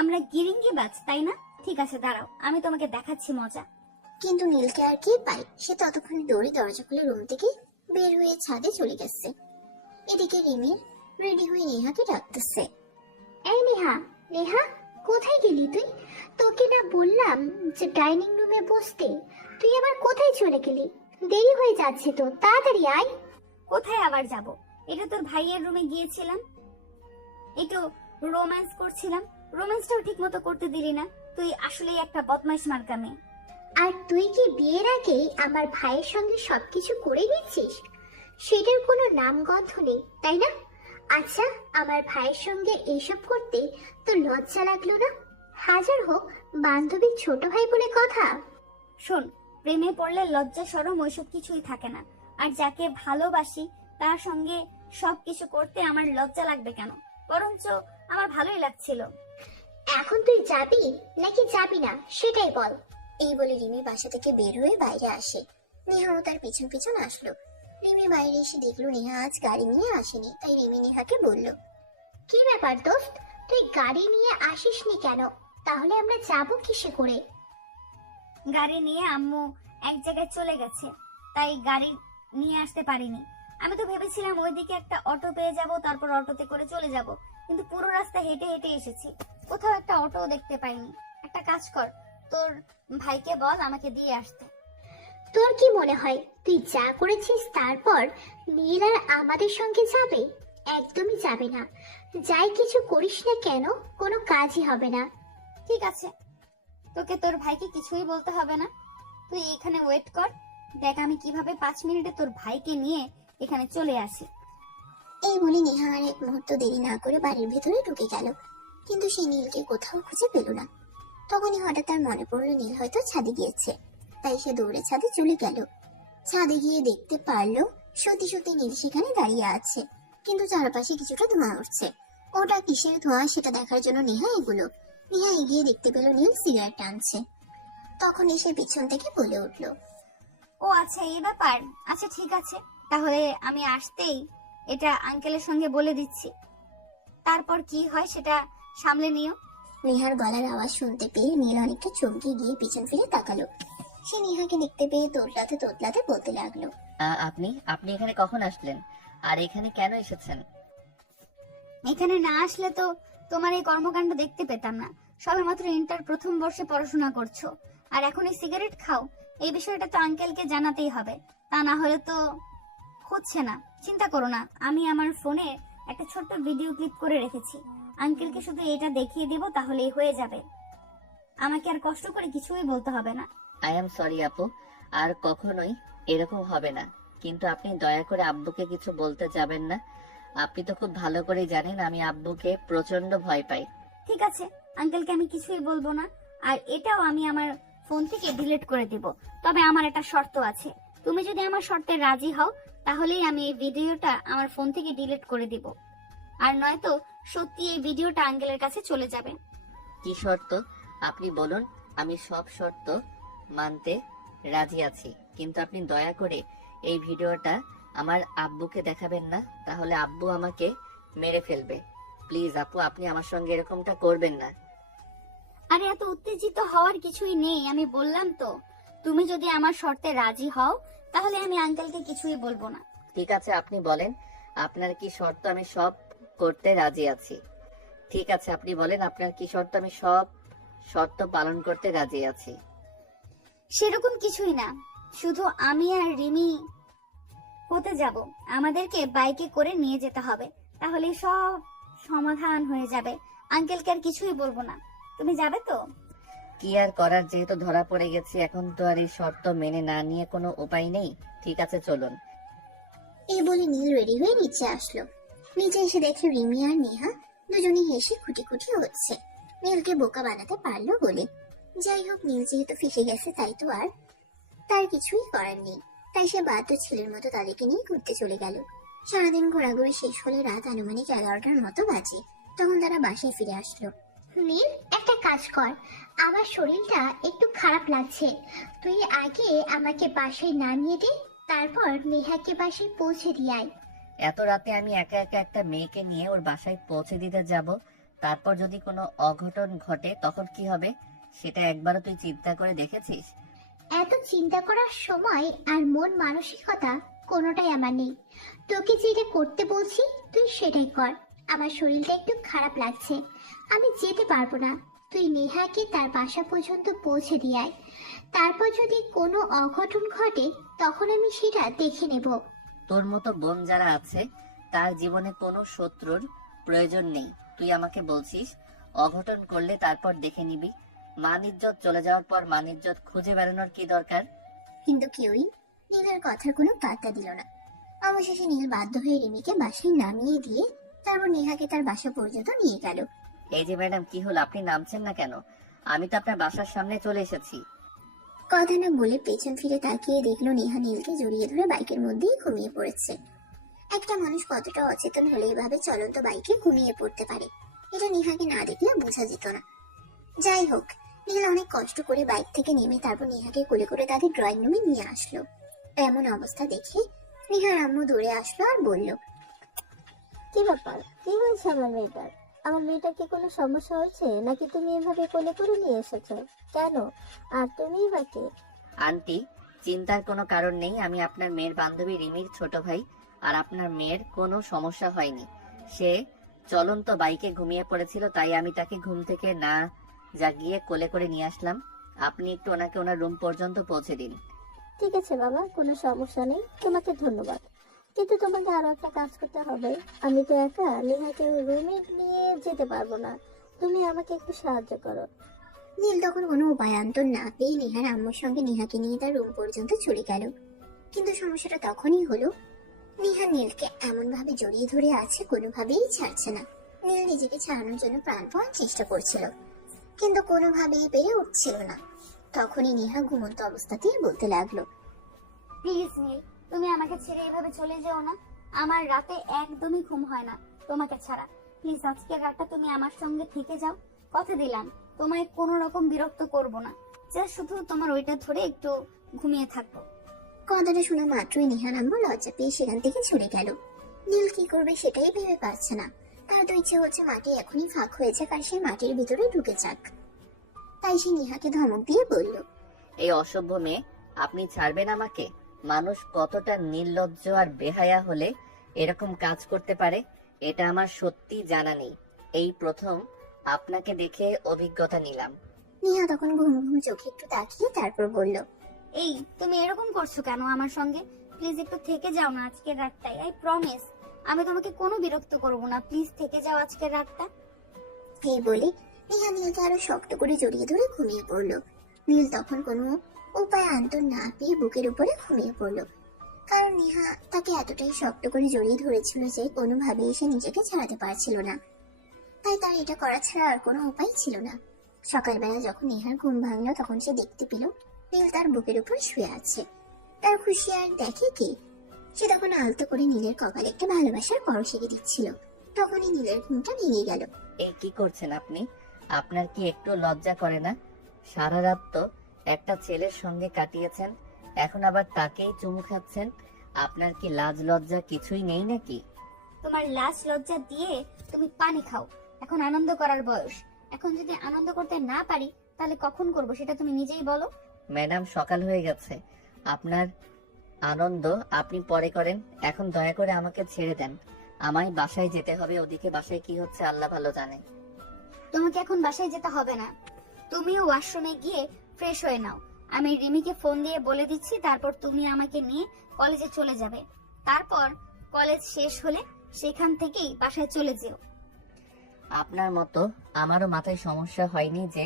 আমরা গিরিঙ্গিবাজ তাই না? ঠিক আছে দাঁড়াও, আমি তোমাকে দেখাচ্ছি মজা। কিন্তু নীলকে আর কে পায়, সে ততক্ষণে দৌড়ে দরজা খুলে রুম থেকে বের হয়ে ছাদে চলে গেছে। এদিকে রিমি রেডি হয়ে নেহাকে ডাকতেছে। এই নেহা, নেহা কোথায় গেলি তুই? তোকে না বললাম যে ডাইনিং রুমে বসতে, তুই আবার কোথায় চলে গেলি? দেরি হয়ে যাচ্ছে তো, তাড়াতাড়ি আয়। কোথায় আবার যাব? এটা তোর ভাইয়ের রুমে গিয়েছিলাম, একটু রোম্যান্স করছিলাম, রোম্যান্সটাও ঠিক মতো করতে দিলি না। তুই আসলেই একটা বদমাইশ মার্কা মেয়ে। আর তুই কি বিয়ের আগে আমার ভাইয়ের সঙ্গে সবকিছু করে দিচ্ছিস? সেটার কোনো নামগন্ধ নেই তাই না? আচ্ছা, আমার ভাইয়ের সঙ্গে এইসব করতে তোর লজ্জা লাগলো না? হাজার হোক বান্ধবীর ছোট ভাই বলে কথা। শোন, প্রেমে পড়লে লজ্জা শরম ওইসব কিছুই থাকে না, আর যাকে ভালোবাসি তার সঙ্গে সবকিছু করতে আমার লজ্জা লাগবে কেন? বরঞ্চ আমার ভালোই লাগছিল। এখন তুই যাবি নাকি যাবি না সেটাই বল। এই বলে রিমি বাসা থেকে বের হয়ে বাইরে আসে। নেহাও তার পিছন পিছন আসলো। রিমি বাইরে এসে দেখলো নেহা আজ গাড়ি নিয়ে আসেনি, তাই রিমি নেহাকে বলল, কি ব্যাপার দোস্ত, তুই গাড়ি নিয়ে আসিসনি কেন? তাহলে আমরা যাবো কিসে করে? গাড়ি নিয়ে আম্মু এক জায়গায় চলে গেছে, তাই গাড়ি নিয়ে আসতে পারিনি। আমি তো ভেবেছিলাম ওইদিকে একটা অটো পেয়ে যাব, তারপর অটোতে করে চলে যাব, কিন্তু পুরো রাস্তা হেঁটে হেঁটে এসেছি, কোথাও একটা অটো দেখতে পাইনি। একটা কাজ কর, তোর ভাইকে বল আমাকে দিয়ে আসতে। তোর কি মনে হয় তুই যা করেছিস তারপর নীল আর আমাদের সঙ্গে যাবে? একদমই যাবে না। যাই কিছু করিস না কেন, কোনো কাজই হবে না। ঠিক আছে, তোকে তোর ভাইকে কিছুই বলতে হবে না, তুই এখানে ওয়েট কর, দেখ আমি কিভাবে 5 মিনিটে তোর ভাইকে নিয়ে এখানে চলে আসি। এই বলে নেহা আর এক মুহূর্ত দেরি না করে বাড়ির ভেতরে ঢুকে গেল, কিন্তু সে নীলকে কোথাও খুঁজে পেল না। তখনই হঠাৎ তার মনে পড়লো নীল হয়তো ছাদে গিয়েছে, তাই সে দৌড়ে ছাদে চলে গেল। ছাদে গিয়ে দেখতে পারলো সত্যি সত্যি নীল সেখানে দাঁড়িয়ে আছে, কিন্তু চারপাশে কিছুটা ধোঁয়া উঠছে। ওটা কিসের ধোঁয়া সেটা দেখার জন্য নেহা এগুলো। নেহা এগিয়ে দেখতে পেল নীল সিগারেট টানছে। তখন এসে পিছন থেকে বলে উঠলো, ও আচ্ছা এই ব্যাপার, আচ্ছা ঠিক আছে, তাহলে আমি আসতেই এটা আঙ্কেলের সঙ্গে বলে দিচ্ছি, তারপর কি হয় সেটা সামলে নিও। নেহার গলার আওয়াজ শুনতে পেয়ে নীল অনেকটা চমকে গিয়ে পিছন ফিরে তাকালো। সে নেহাকে দেখতে পেয়ে তোতলাতে তোতলাতে বলতে লাগলো, আপনি আপনি এখানে কখন আসলেন, আর এখানে কেন এসেছেন? এখানে না আসলে তো তোমার এই কর্মকাণ্ড দেখতে পেতাম না। সবেমাত্র ইন্টার প্রথম বর্ষে পড়াশোনা করছো, আর এখন এই সিগারেট খাও। এই বিষয়টা তো আঙ্কেলকে জানাতেই হবে, তা না হলে তো হচ্ছে না। চিন্তা করো না, আমি আমার ফোনে একটা ছোট্ট ভিডিও ক্লিপ করে রেখেছি। আঙ্কেলকে শুধু এটা দেখিয়ে দিব, তাহলেই হয়ে যাবে। আমাকে আর কষ্ট করে কিছুই বলতে হবে না। আই এম সরি আপু, আর কখনোই এরকম হবে না। কিন্তু আপনি দয়া করে আব্বুকে কিছু বলতে যাবেন না। আপনি তো খুব ভালো করেই জানেন আমি আব্বুকে প্রচন্ড ভয় পাই। ঠিক আছে, আঙ্কেলকে আমি কিছুই বলবো না, আর এটাও আমি আমার ফোন থেকে ডিলিট করে দিব। তবে আমার একটা শর্ত আছে, তুমি যদি আমার শর্তে রাজি হও তাহলেই আমি এই ভিডিওটা আমার ফোন থেকে ডিলিট করে দিব, আর নয়তো সত্যি এই ভিডিওটা আঙ্কেলের কাছে চলে যাবে। কি শর্ত আপনি বলুন, আমি সব শর্ত মানতে রাজি আছি। কিন্তু আপনি দয়া করে এই ভিডিওটা আমার আব্বুকে দেখাবেন না, তাহলে আব্বু আমাকে মেরে ফেলবে। প্লিজ আপু, আপনি আমার সঙ্গে এরকমটা করবেন না। আরে এত উত্তেজিত হওয়ার কিছুই নেই, আমি বললাম তো। তুমি যদি আমার শর্তে রাজি হও তাহলে আমি আঙ্কেলকে কিছুই বলবো না। ঠিক আছে, আপনি বলেন আপনার কি শর্ত। আমি সব করতে রাজি আছি। ঠিক আছে, আপনি বলেন আপনার কি শর্ত। আমি সব শর্ত পালন করতে রাজি আছি। সেরকম কিছুই না, শুধু আমি আর রিমি হতে যাব। আমাদেরকে বাইকে করে নিয়ে যেতে হবে, তাহলে সব সমাধান হয়ে যাবে। আঙ্কেলকে আর কিছুই বলবো না। তুমি যাবে তো? কি আর করার, যেহেতু ধরা পড়ে গেছি, এখন তো আর এই শর্ত মেনে না নিয়ে কোনো উপায় নেই। ঠিক আছে, চলুন। এই বলে নীল রেডি হয়ে নিচে আসলো। নিচে এসে দেখে রিমি আর নেহা দুজনে হেসে খুঁটি খুঁটি হচ্ছে, নীলকে বোকা বানাতে পারলো বলে। যাই হোক, নীল যেহেতু ফেসে গেছে তাই তো আর তার কিছুই করার নেই। তাই সে বাধ্য ছেলের মতো তাদেরকে নিয়ে ঘুরতে চলে গেল। সারাদিন ঘোরাঘুরি শেষ হলে রাত আনুমানিক 11টার মতো বাজে। তখন তারা বাসায় ফিরে আসলো। নীল, একটা কাজ কর, আমার শরীরটা একটু খারাপ লাগছে। তুই আগে আমাকে বাসায় নামিয়ে দে, তারপর নেহাকে বাসায় পৌঁছে দিয়ে আয়। এত রাতে আমি একা একা একটা মেয়েকে নিয়ে ওর বাসায় পৌঁছে দিতে যাব, তারপর যদি কোনো অঘটন ঘটে তখন কি হবে, সেটা একবারও তুই চিন্তা করে দেখেছিস? এত চিন্তা করার সময় আর মন মানসিকতা কোনোটাই আমার নেই। তোকে যেটা করতে বলছি তুই সেটাই কর। আমার শরীরটা একটু খারাপ লাগছে, আমি যেতে পারবো না। তুই নেহাকে তার বাসা পর্যন্ত পৌঁছে দিয়ে আয়, তারপর যদি কোনো অঘটন ঘটে তখন আমি সেটা দেখে নেব। তোর মতো বোন যারা আছে তার জীবনে কোনো শত্রুর প্রয়োজন নেই। তুই আমাকে বলছিস অঘটন করলে তারপর দেখে নিবি? মান ইজ্জত চলে যাওয়ার পর মান ইজ্জত খুঁজে বেড়ানোর কি দরকার? কিন্তু কেউই নীলের কথার কোনো পাত্তা দিল না। অবশেষে নীল বাধ্য হয়ে রিমিকে বাসায় নামিয়ে দিয়ে তারপর নেহাকে তার বাসা পর্যন্ত নিয়ে গেল। এই যে ম্যাডাম, কি হলো? আপনি নামছেন না কেন? আমি তো আপনার বাসার সামনে চলে এসেছি। কথা না বলে পেছন ফিরে তাকিয়ে দেখলো নেহা নীলকে জড়িয়ে ধরে বাইকের মধ্যেই ঘুমিয়ে পড়েছে। একটা মানুষ কতটা অচেতন হলে এভাবে চলন্ত বাইকে ঘুমিয়ে পড়তে পারে, এটা নেহাকে না দেখলে বোঝা যেত না। যাই হোক, নীল অনেক কষ্ট করে বাইক থেকে নেমে তারপর নেহাকে কোলে করে তাদের ড্রয়িং রুমে নিয়ে আসলো। এমন অবস্থা দেখে নেহার আম্মু দৌড়ে আসলো আর বলল, কি ব্যাপার, কি হয়েছে আমার মেয়েটার? আমার মেয়েটার কি কোনো সমস্যা হয়েছে নাকি তুমি এভাবে কোলে করে নিয়ে এসেছো? কেন? আর তুমি বা কে? আন্টি, চিন্তার কোনো কারণ নেই। আমি আপনার মেয়ের বান্ধবী রিমির ছোট ভাই, আর আপনার মেয়ের কোনো সমস্যা হয়নি। সে চলন্ত বাইকে ঘুমিয়ে পড়েছিল, তাই আমি তাকে ঘুম থেকে না জাগিয়ে কোলে করে নিয়ে আসলাম। আপনি একটু ওনাকে ওনার রুম পর্যন্ত পৌঁছে দিন। ঠিক আছে বাবা, কোনো সমস্যা নেই, তোমাকে ধন্যবাদ। কিন্তু তোমাকে আরো একটা কাজ করতে হবে। আমি তো একা নেহাকে রুমে নিয়ে যেতে পারবো না, তুমি আমাকে একটু সাহায্য করো। নীল তখন কোনো উপায়ান্তর না পেয়ে নেহার আম্মুর সঙ্গে নেহাকে নিয়ে তার রুম পর্যন্ত চলে গেল। কিন্তু সমস্যাটা তখনই হলো, নেহা নীলকে এমন ভাবে জড়িয়ে ধরে আছে, কোনোভাবেই ছাড়ছে না। নীল নিজেকে ছাড়ানোর জন্য প্রাণপণ চেষ্টা করছিল, কিন্তু কোনোভাবেই পেরে উঠছিল না। তখনই নেহা ঘুমন্ত অবস্থাতেই বলতে লাগলো, প্লিজ নীল, তুমি আমাকে ছেড়ে এভাবে চলে যেও না। আমার রাতে একদমই ঘুম হয় না তোমাকে ছাড়া। প্লিজ আজকের রাতটা তুমি আমার সঙ্গে থেকে যাও, কথা দিলাম। তোমায় কোনো রকম বিরক্ত করব না, যা শুধু তোমার ওইটা ধরে একটু ঘুমিয়ে থাকবো। কথাটা শোনা মাত্রই নেহার আম্মু লজ্জা পেয়ে সেখান থেকে চলে গেল। নীল কি করবে সেটাই ভেবে পাচ্ছে না। তার তো ইচ্ছে হচ্ছে মাটি এখনই ফাঁক হয়েছে আর সে মাটির ভিতরে ঢুকে যাক। তাই সে নেহাকে ধমক দিয়ে বলল, এই অসভ্য মেয়ে, আপনি ছাড়বেন আমাকে? মানুষ কতটা নির্লজ্জ আর বেহায়া হলে এরকম কাজ করতে পারে, এটা আমার সত্যি জানা নেই। এই প্রথম আপনাকে দেখে অভিজ্ঞতা নিলাম। নিহা তখন ঘুম ঘুম চোখে একটু তাকিয়ে তারপর বলল, এই তুমি এরকম করছো কেন আমার সঙ্গে? প্লিজ একটু থেকে যাও না আজকের রাতটাই, আই প্রমিস আমি তোমাকে কোনো বিরক্ত করব না, প্লিজ থেকে যাও আজকের রাতটা। এই বলে নিহা নীলকে আরো শক্ত করে জড়িয়ে ধরে ঘুমিয়ে পড়ল। নীল তখন কোনো উপায় আন্তর না পেয়ে বুকের উপরে ঘুমিয়ে পড়ল, কারণ নিহা তাকে এতটাই শক্ত করে জড়িয়ে ধরেছিল যে কোনোভাবেই সে নিজেকে ছাড়াতে পারছিল না। তাই তার এটা করা ছাড়া আর কোনো উপায় ছিল না। সকালবেলা যখন নিহার ঘুম ভাঙলো তখন সে দেখতে পেল নীল তার বুকের উপর শুয়ে আছে। তার খুশি আর দেখে কি, সে তখন আলতো করে নীলের কপালে একটা ভালোবাসার পরশ এঁকে দিচ্ছিল। তখনই নীলের ঘুমটা ভেঙে গেল। এই কি করছেন আপনি? আপনার কি একটু লজ্জা করে না? সারা রাত তো একটা ছেলের সঙ্গে কাটিয়েছেন, এখন আবার তাকেই চুমু খাচ্ছেন। আপনার কি লাজ লজ্জা কিছুই নেই নাকি? তোমার লাজ লজ্জা দিয়ে তুমি পানি খাও। এখন আনন্দ করার বয়স, এখন যদি আনন্দ করতে না পারি তাহলে কখন করব সেটা তুমি নিজেই বলো। ম্যাডাম, সকাল হয়ে গেছে, আপনার আনন্দ আপনি পরে করেন। এখন দয়া করে আমাকে ছেড়ে দেন, আমায় বাসায় যেতে হবে। ওদিকে বাসায় কি হচ্ছে আল্লাহ ভালো জানে। তোমাকে এখন বাসায় যেতে হবে না, তুমিও ওয়াশরুমে গিয়ে ফ্রেশ হয়ে নাও। আমি রিমিকে ফোন দিয়ে বলে দিচ্ছি, তারপর তুমি আমাকে নিয়ে কলেজে চলে যাবে। তারপর কলেজ শেষ হলে সেখান থেকেই বাসায় চলে যেও। আপনার মতো আমারও মাথায় সমস্যা হয়নি যে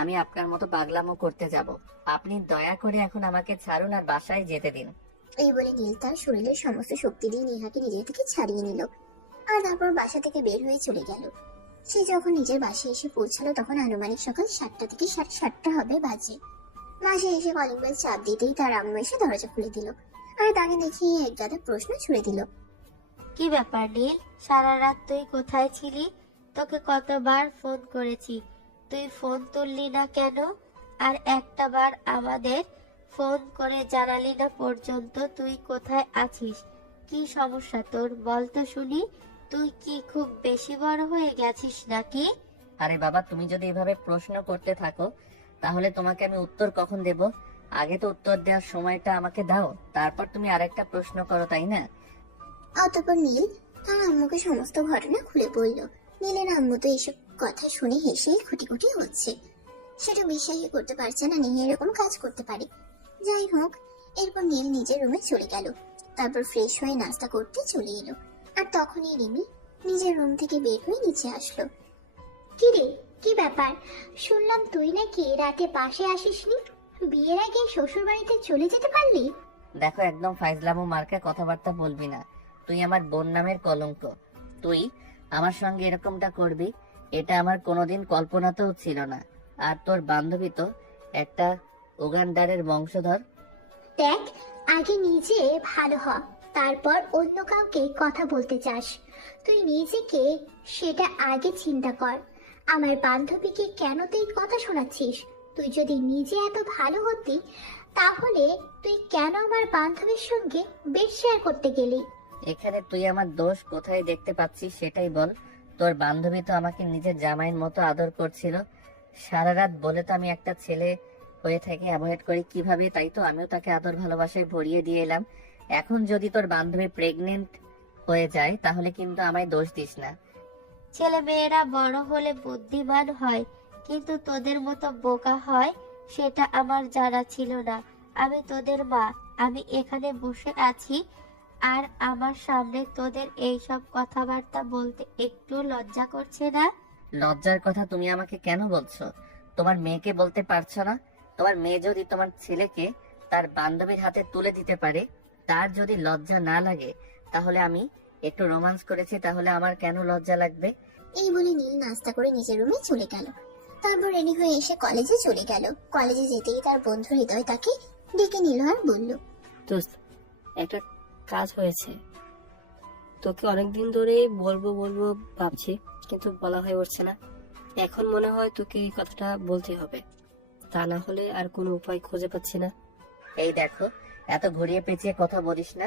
আমি আপনার মতো পাগলামো করতে যাব। আপনি দয়া করে এখন আমাকে ছাড়ুন আর বাসায় যেতে দিন। এই বলে নীল তার শরীরের সমস্ত শক্তি দিয়ে নিহাকে নিজের থেকে ছাড়িয়ে নিল আর তারপর বাসা থেকে বের হয়ে চলে গেল। সে যখন নিজের বাসায় এসে পৌঁছালো তখন আনুমানিক সকাল 7টা থেকে 7:30 হবে বাজে। বাসায় এসে কলিং বেল চাপ দিতেই তার আম্মু এসে দরজা খুলে দিল আর তাকে দেখিয়ে এক গাদা প্রশ্ন ছুড়ে দিল। কি ব্যাপার নীল, সারা রাত তুই কোথায় ছিলি? তোকে কতবার ফোন করেছি, তুই ফোন তুললি না কেন? আর একটা বার আমাদের ফোন করে জানালি না পর্যন্ত তুই কোথায় আছিস। কি সমস্যা তোর বল তো শুনি। তুই কি খুব বেশি বড় হয়ে গেছিস নাকি? আরে বাবা, তুমি যদি এভাবে প্রশ্ন করতে থাকো তাহলে তোমাকে আমি উত্তর কখন দেব? আগে তো উত্তর দেওয়ার সময়টা আমাকে দাও, তারপর তুমি আরেকটা প্রশ্ন করো, তাই না? অতঃপর নীল তার আম্মুকে সমস্ত ঘটনা খুলে বলল। নীলের আম্মু তো এইসব কথা শুনে হেসেই খুঁটি খুঁটি হচ্ছে। সেটা বিশ্বাসই করতে পারছে না নীল এরকম কাজ করতে পারে। যাই হোক, এরপর নীল নিজের রুমে চলে গেল। তারপর ফ্রেশ হয়ে নাস্তা করতে চলে এলো। আর তখনই রিমি নিজের রুম থেকে বের হয়ে নিচে আসলো। কি রে, কি ব্যাপার? শুনলাম তুই নাকি রাতে বাসে আসিসনি, বিয়ের আগে শ্বশুর বাড়িতে চলে যেতে পারলি? দেখো, একদম ফাইজলামো মার্কা কথাবার্তা বলবি না। তুই আমার বোন নামের কলঙ্ক। তুই আমার সঙ্গে এরকমটা করবি এটা আমার কোনোদিন কল্পনাতেও ছিল না। আর তোর বান্ধবী তো একটা উগান্ডারের বংশধর। দেখ, আগে নিজে ভালো হ, তারপর অন্য কাউকে কথা বলতে চাস। তুই নিজেকে সেটা আগে চিন্তা কর। আমার বান্ধবীকে কেন তুই কথা শোনাচ্ছিস? তুই যদি নিজে এত ভালো হতি তাহলে তুই কেন আমার বান্ধবীর সঙ্গে বেড শেয়ার করতে গেলি? এখানে তুই আমার দোষ কোথায় দেখতে পাচ্ছিস সেটাই বল। তোর বান্ধবী তো আমাকে নিজের জামাইয়ের মতো আদর করছিল। সারা রাত বলে তো আমি একটা ছেলে হয়ে থেকে অ্যাভয়েড করি কিভাবে, তাই তো আমিও তাকে আদর ভালোবাসায় ভরিয়ে দিয়ে এলাম। এখন যদি তোর বান্ধবী প্রেগনেন্ট হয়ে যায় তাহলে কিন্তু আমায় দোষ দিস না। ছেলে মেয়েরা বড় হলে বুদ্ধিমান হয়, কিন্তু তোদের মতো বোকা হয় সেটা আমার জানা ছিল না। আমি তোদের মা, আমি এখানে বসে আছি আর আমার সামনে তোদের এইসব কথাবার্তা বলতে একটু লজ্জা করছে না? লজ্জার কথা তুমি আমাকে কেন বলছো? তোমার মেয়েকে বলতে পারছো না? তোমার মেয়ে যদি তোমার ছেলেকে তার বান্ধবীর হাতে তুলে দিতে পারে, তার যদি লজ্জা না লাগে, তাহলে আমি একটু রোমান্স করেছি, তাহলে আমার কেন লজ্জা লাগবে? এই বলে নীল নাস্তা করে নিজের রুমে চলে গেল। তারপর রেডি হয়ে এসে কলেজে চলে গেল। কলেজে যেতেই তার বন্ধু হৃদয় তাকে ডেকে নিল আর বলল, দোস্ত, একটা কাজ হয়েছে, তোকে অনেকদিন ধরে বলবো বলবো ভাবছি, কিন্তু বলা হয়ে উঠছে না। এখন মনে হয় তোকে এই কথাটা বলতে হবে, তা না হলে আর কোনো উপায় খুঁজে পাচ্ছি না। এই দেখো, এত ঘুরিয়ে পেঁচিয়ে কথা বলিস না।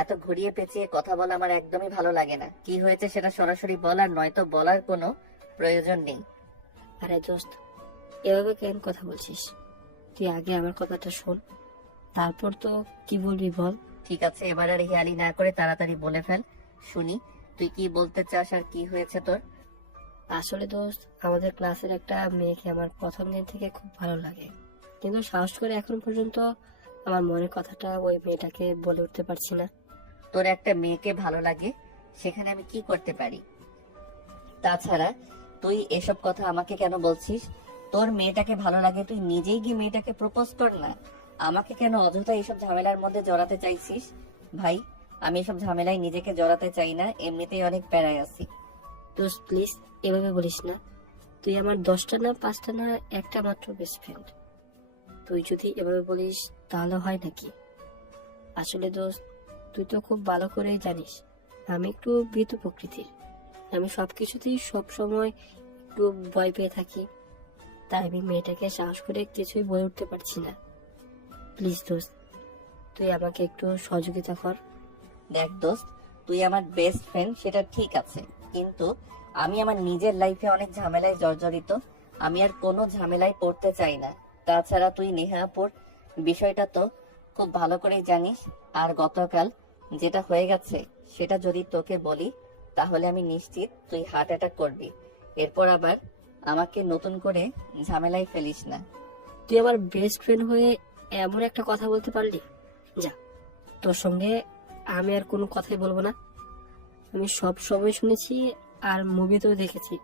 এত ঘুরিয়ে পেঁচিয়ে কথা বলা আমার একদমই ভালো লাগে না। কি হয়েছে সেটা সরাসরি বল, আর নয়তো বলার কোনো প্রয়োজন নেই। আরে দোস্ত, এভাবে কেন কথা বলছিস? তুই আগে আমার কথাটা শোন, তারপর তো কি বলবি বল। ঠিক আছে, এবার আর হেয়ালি না করে তাড়াতাড়ি বলে ফেল, শুনি তুই কি বলতে চাস আর কি হয়েছে তোর। আসলে দোস্ত, আমাদের ক্লাসের একটা মেয়েকে আমার প্রথম দিন থেকে খুব ভালো লাগে, কিন্তু সাহস করে এখন পর্যন্ত আমার মনের কথাটা ওই মেয়েটাকে বলে উঠতে পারছি না। তোর একটা মেয়েকে ভালো লাগে, সেখানে আমি কি করতে পারি? তাছাড়া তুই এসব কথা আমাকে কেন বলছিস? তোর মেয়েটাকে ভালো লাগে, তুই নিজেই গিয়ে মেয়েটাকে প্রপোজ কর না। আমাকে কেন অযথা এইসব ঝামেলার মধ্যে জড়াতে চাইছিস? ভাই, আমি এসব ঝামেলায় নিজেকে জড়াতে চাই না, এমনিতেই অনেক প্যারায় আছি। দোস্ত প্লিজ এভাবে বলিস না। তুই আমার 10টা না 5টা না একটা মাত্র বেস্ট ফ্রেন্ড। তুই যদি এভাবে বলিস তাহলে হয় নাকি? আসলে দোস্ত, তুই তো খুব ভালো করেই জানিস আমি একটু ভীতু প্রকৃতির। আমি সবকিছুতেই সব সময় একটু ভয় পেয়ে থাকি, তাই আমি মেয়েটাকে সাহস করে কিছুই বলে উঠতে পারছি না। প্লিজ দোস্ত, তুই আমাকে একটু সহযোগিতা কর। দেখ দোস্ত, তুই আমার বেস্ট ফ্রেন্ড সেটা ঠিক আছে, কিন্তু আমি আমার নিজের লাইফে অনেক ঝামেলায় জর্জরিত। আমি আর কোনো ঝামেলায় পড়তে চাই না। তাছাড়া তুই নেহাপুর বিষয়টা তো খুব ভালো করেই জানিস। আর গতকাল যেটা হয়ে গেছে সেটা যদি তোকে বলি তাহলে আমি নিশ্চিত তুই হার্ট অ্যাটাক করবি। এরপর আবার আমাকে নতুন করে ঝামেলায় ফেলিস না। তুই আমার বেস্ট ফ্রেন্ড হয়ে এমন একটা কথা বলতে পারলি? যা, তোর সঙ্গে আমি আর কোনো কথাই বলবো না। আমি সব সময় শুনেছি আর মুভিতেও দেখেছি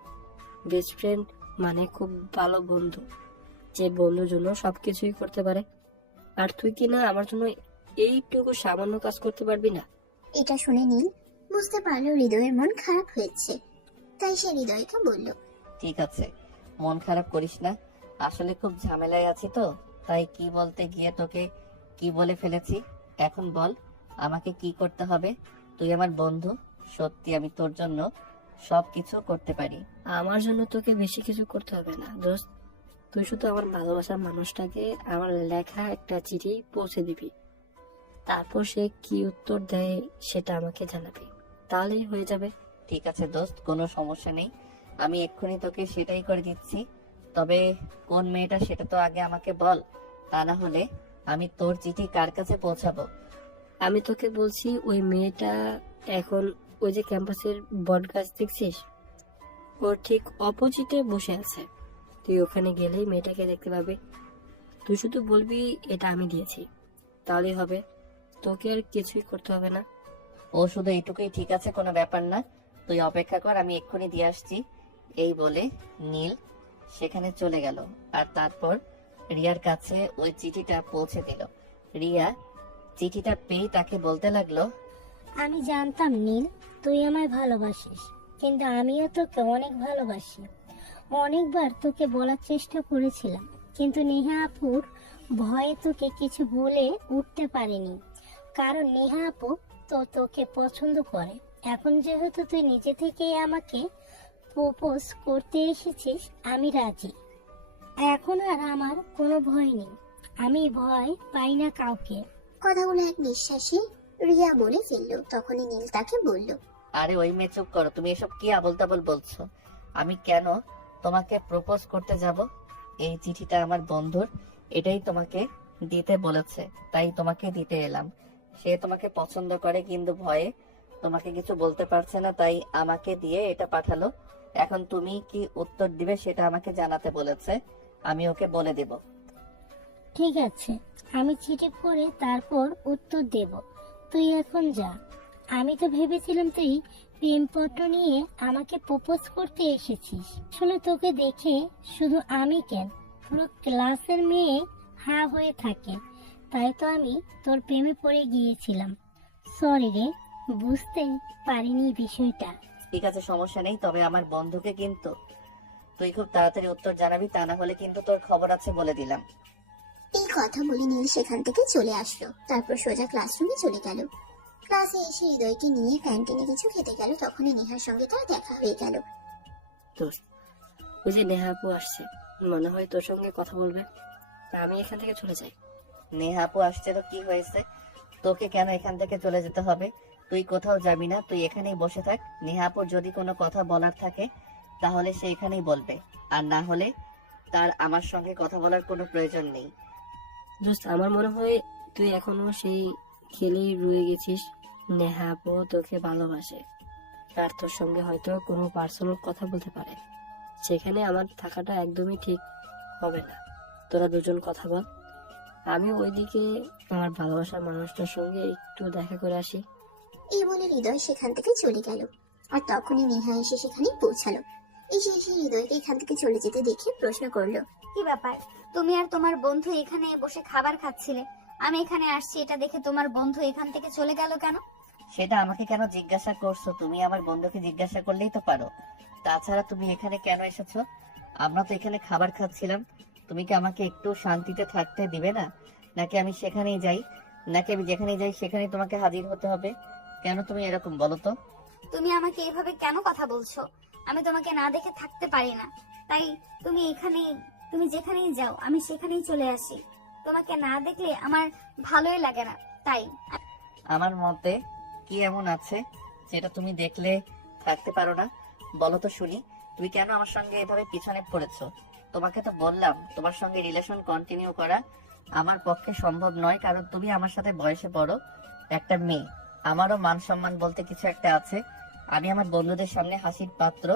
বেস্ট ফ্রেন্ড মানে খুব ভালো বন্ধু, যে বন্ধুর জন্য সবকিছুই করতে পারে। আর তুই কি না আমার জন্য এইটুকু সামান্য কাজ করতে পারবি না? এটা শুনে নীল বুঝতে পারলো হৃদয়ের মন খারাপ হয়েছে, তাই সে হৃদয়কে বলল, ঠিক আছে, মন খারাপ করিস না। আসলে খুব ঝামেলায় আছি তো, তাই কি বলতে গিয়ে তোকে কি বলে ফেলেছি। এখন বল আমাকে কি করতে হবে? তুই আমার বন্ধু, সত্যি আমি তোর জন্য সবকিছু করতে পারি। আমার জন্য তোকে বেশি কিছু করতে হবে না দোস্ত। তুই শুধু আমার ভালোবাসার মানুষটাকে আমার লেখা একটা চিঠি পৌঁছে দিবি, তারপর সে কি উত্তর দেয় সেটা আমাকে জানাবি, তাহলেই হয়ে যাবে। ঠিক আছে দোস্ত, কোনো সমস্যা নেই, আমি এক্ষুনি তোকে সেটাই করে দিচ্ছি। তবে কোন মেয়েটা সেটা তো আগে আমাকে বল, তা না হলে আমি তোর চিঠি কার কাছে পৌঁছাবো? আমি তোকে বলছি, ওই মেয়েটা এখন ওই যে ক্যাম্পাসের বট গাছ দেখছিস, ওর ঠিক অপোজিটে বসে আছে। তুই ওখানে গেলেই মেয়েটাকে দেখতে পাবি। তুই শুধু বলবি এটা আমি দিয়েছি, তাহলেই হবে। তোকে আর কিছুই করতে হবে না। ও শুধু এইটুকুই? ঠিক আছে, কোনো ব্যাপার না, তুই অপেক্ষা কর, আমি এক্ষুনি দিয়ে আসছি। এই বলে নীল সেখানে চলে গেল আর তারপর রিয়ার কাছে ওই চিঠিটা পৌঁছে দিল। রিয়া চিঠিটা পেয়ে তাকে বলতে লাগলো, আমি জানতাম নীল তুই আমায় ভালোবাসিস, কিন্তু আমিও তোকে অনেক ভালোবাসি। অনেকবার তোকে বলার চেষ্টা করেছিলাম, কিন্তু নেহা আপুর ভয়ে তোকে কিছু বলে উঠতে পারিনি, কারণ নেহা আপু তো তোকে পছন্দ করে। এখন যেহেতু তুই নিজে থেকেই আমাকে প্রপোজ করতে এসেছিস, আমি রাজি। এখন আর আমার কোনো ভয় নেই, আমি ভয় পাই না কাউকে। কথাগুলো এক নিঃশ্বাসে রিয়া বলে ফেললো। তখনই নীল তাকে বলল, আরে ওই মেয়ে চুপ করো, তুমি এসব কি আবোল তাবোল বলছো? আমি কেন তোমাকে প্রপোজ করতে যাব? এই চিঠিটা আমার বন্ধুর, এটাই তোমাকে দিতে বলেছে, তাই তোমাকে দিতে এলাম। সে তোমাকে পছন্দ করে কিন্তু ভয়ে তোমাকে কিছু বলতে পারছে না, তাই আমাকে দিয়ে এটা পাঠালো। এখন তুমি কি উত্তর দিবে সেটা আমাকে জানাতে বলেছে, আমি ওকে বলে দেব। ঠিক আছে, আমি চিঠি পড়ে তারপর উত্তর দেব। তুই এখন যা। আমি তো ভেবেছিলাম তুই প্রেমপত্র নিয়ে আমাকে প্রপোজ করতে এসেছিস। আসলে তোকে দেখে শুধু আমি কেন, পুরো ক্লাসের মেয়ে হা হয়ে থাকে। তাই তো আমি তোর প্রেমে পড়ে গিয়েছিলাম। সরি রে, বুঝতে পারিনি বিষয়টা। ঠিক আছে, সমস্যা নেই, তবে আমার বন্ধুকে কিন্তু তুই খুব তাড়াতাড়ি উত্তর জানাবি, তা না হলে কিন্তু তোর খবর আছে বলে দিলাম। এই কথা বলে নীল সেখান থেকে চলে আসলো। তারপর সোজা ক্লাসরুমে চলে গেল। ক্লাসে এসে হৃদয়কে নিয়ে ক্যান্টিনে কিছু খেতে গেল। তখনই নেহার সঙ্গে তার দেখা হয়ে গেল। দোস্ত, ওই যে নেহা আপু আসছে, মনে হয় তোর সঙ্গে কথা বলবে। আমি এখান থেকে চলে যাই। নেহাপু আসছে তো কি হয়েছে? তোকে কেন এখান থেকে চলে যেতে হবে? তুই কোথাও যাবি না, তুই এখানেই বসে থাক। নেহাপুর যদি কোনো কথা বলার থাকে তাহলে সে এখানেই বলবে, আর না হলে তার আমার সঙ্গে কথা বলার কোনো প্রয়োজন নেই। দোস্ত, আমার মনে হয় তুই এখনো সেই খেলেই রয়ে গেছিস। নেহা আপু তোকে ভালোবাসে আর তোর সঙ্গে হয়তো কোনো পার্সোনাল কথা বলতে পারে। সেখানে আমার থাকাটা একদমই ঠিক হবে না। তোরা দুজন কথা বল, আমি ওইদিকে আমার ভালোবাসার মানুষটার সঙ্গে একটু দেখা করে আসি। এই বলে হৃদয় সেখান থেকে চলে গেল। আর তখনই নেহা এসে সেখানে পৌঁছালো। এসে হৃদয়কে এখান থেকে চলে যেতে দেখে প্রশ্ন করলো, কি ব্যাপার, তুমি আর তোমার বন্ধু এখানে বসে খাবার খাচ্ছিলে, আমি এখানে আসছি এটা দেখে তোমার বন্ধু এখান থেকে চলে গেল কেন? সেটা আমাকে কেন জিজ্ঞাসা করছো? তুমি আমার বন্ধুকে জিজ্ঞাসা করলেই তো পারো। তাছাড়া তুমি এখানে কেন এসেছো? আমরা তো এখানে খাবার খাচ্ছিলাম। তুমি কি আমাকে একটু শান্তিতে থাকতে দিবে না? নাকি আমি সেখানেই যাই, নাকি আমি যেখানেই যাই সেখানেই তোমাকে হাজির হতে হবে? কেন তুমি এরকম বলো তো? তুমি আমাকে এভাবে কেন কথা বলছো? আমি তোমাকে না দেখে থাকতে পারি না, তাই তুমি যেখানেই যাও আমি সেখানেই চলে আসি। তোমাকে না দেখলে আমার ভালোই লাগে না, তাই। আমার মতে কি এমন আছে যেটা তুমি দেখলে থাকতে পারো না? বলো তো শুনি, তুমি কেন আমার সঙ্গে এভাবে পিছনে পড়েছো? তোমাকে তো বললাম তোমার সঙ্গে রিলেশন কন্টিনিউ করা আমার পক্ষে সম্ভব নয়, কারণ তুমি আমার সাথে বয়সে বড় একটা মেয়ে। আমারও মান সম্মান বলতে কিছু একটা আছে। আমি আমার বন্ধুদের সামনে হাসির পাত্র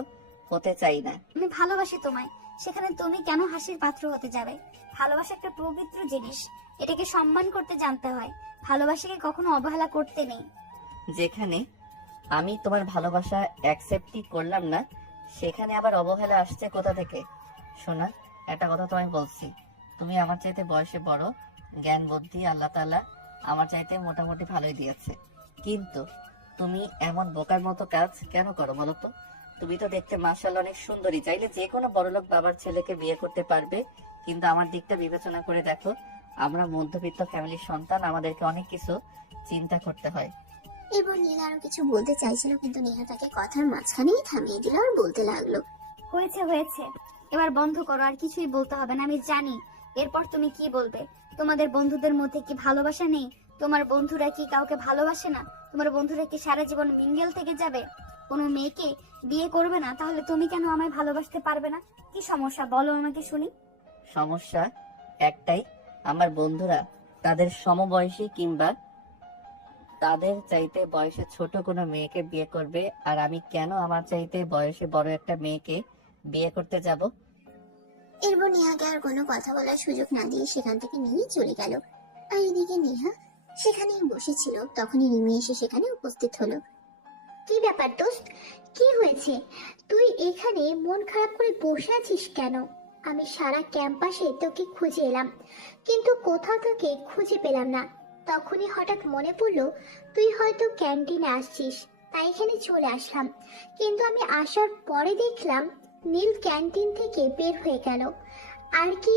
হতে চাই না। আমি ভালোবাসি তোমায়, সেখানে তুমি কেন হাসির পাত্র হতে যাবে? ভালোবাসা একটা পবিত্র জিনিস, এটাকে সম্মান করতে জানতে হয়। ভালোবাসাকে কখনো অবহেলা করতে নেই। যেখানে আমি তোমার ভালোবাসা অ্যাকসেপ্টই করলাম না, সেখানে আবার অবহেলা আসছে কোথা থেকে? শোনা, একটা কথা তোমায় বলছি, তুমি আমার চাইতে বয়সে বড়, জ্ঞান বুদ্ধি আল্লাহ তাআলা আমার চাইতে মোটামুটি ভালোই দিয়েছে। কিন্তু তুমি এমন বোকার মতো কাজ কেন করো বলো তো? তুমি তো দেখতে মাশাআল্লাহ অনেক সুন্দরী, চাইলে যে কোনো বড়লোক বাবার ছেলেকে বিয়ে করতে পারবে। কিন্তু আমার দিকটা বিবেচনা করে দেখো, আমরা মধ্যবিত্ত ফ্যামিলির সন্তান, আমাদেরকে অনেক কিছু চিন্তা করতে হয়। এরপর নীলা আরো কিছু বলতে চাইছিল, কিন্তু নেহা তাকে কথার মাঝখানেই থামিয়ে দিল আর বলতে লাগলো, হয়েছে হয়েছে, এবার বন্ধ করো, আর কিছুই বলতে হবে না। আমি জানি এরপর তুমি কি বলবে। তোমাদের বন্ধুদের মধ্যে কি ভালোবাসা নেই? তোমার বন্ধুরা কি কাউকে ভালোবাসে না? তোমার বন্ধুরা কি সারা জীবন মিঙ্গেল থেকে যাবে, কোনো মেয়েকে বিয়ে করবে না? তাহলে তুমি কেন আমায় ভালোবাসতে পারবে না? কি সমস্যা বলো আমাকে শুনি। সমস্যা একটাই, আমার বন্ধুরা তাদের সমবয়সী কিংবা তাদের চাইতে বয়সে ছোট কোনো মেয়েকে বিয়ে করবে, আর আমি কেন আমার চাইতে বয়সে বড় একটা মেয়েকে বিয়ে করতে যাব? এরপর নেহাকে আর কোনো কথা বলার সুযোগ না দিয়ে সেখান থেকে নিয়ে চলে গেল। আর এদিকে নেহা সেখানেই বসেছিল, তখনই রিমি এসে সেখানে উপস্থিত হলো। কি ব্যাপার দোস্ত, কি হয়েছে? তুই এখানে মন খারাপ করে বসে আছিস কেন? আমি সারা ক্যাম্পাসে তোকে খুঁজে এলাম, কিন্তু কোথাও তোকে খুঁজে পেলাম না। তখনই হঠাৎ মনে পড়লো তুই হয়তো ক্যান্টিনে আসছিস, তাই এখানে চলে আসলাম। কিন্তু আমি আসার পরে দেখলাম নীল ক্যান্টিন থেকে বের হয়ে গেল। আর কি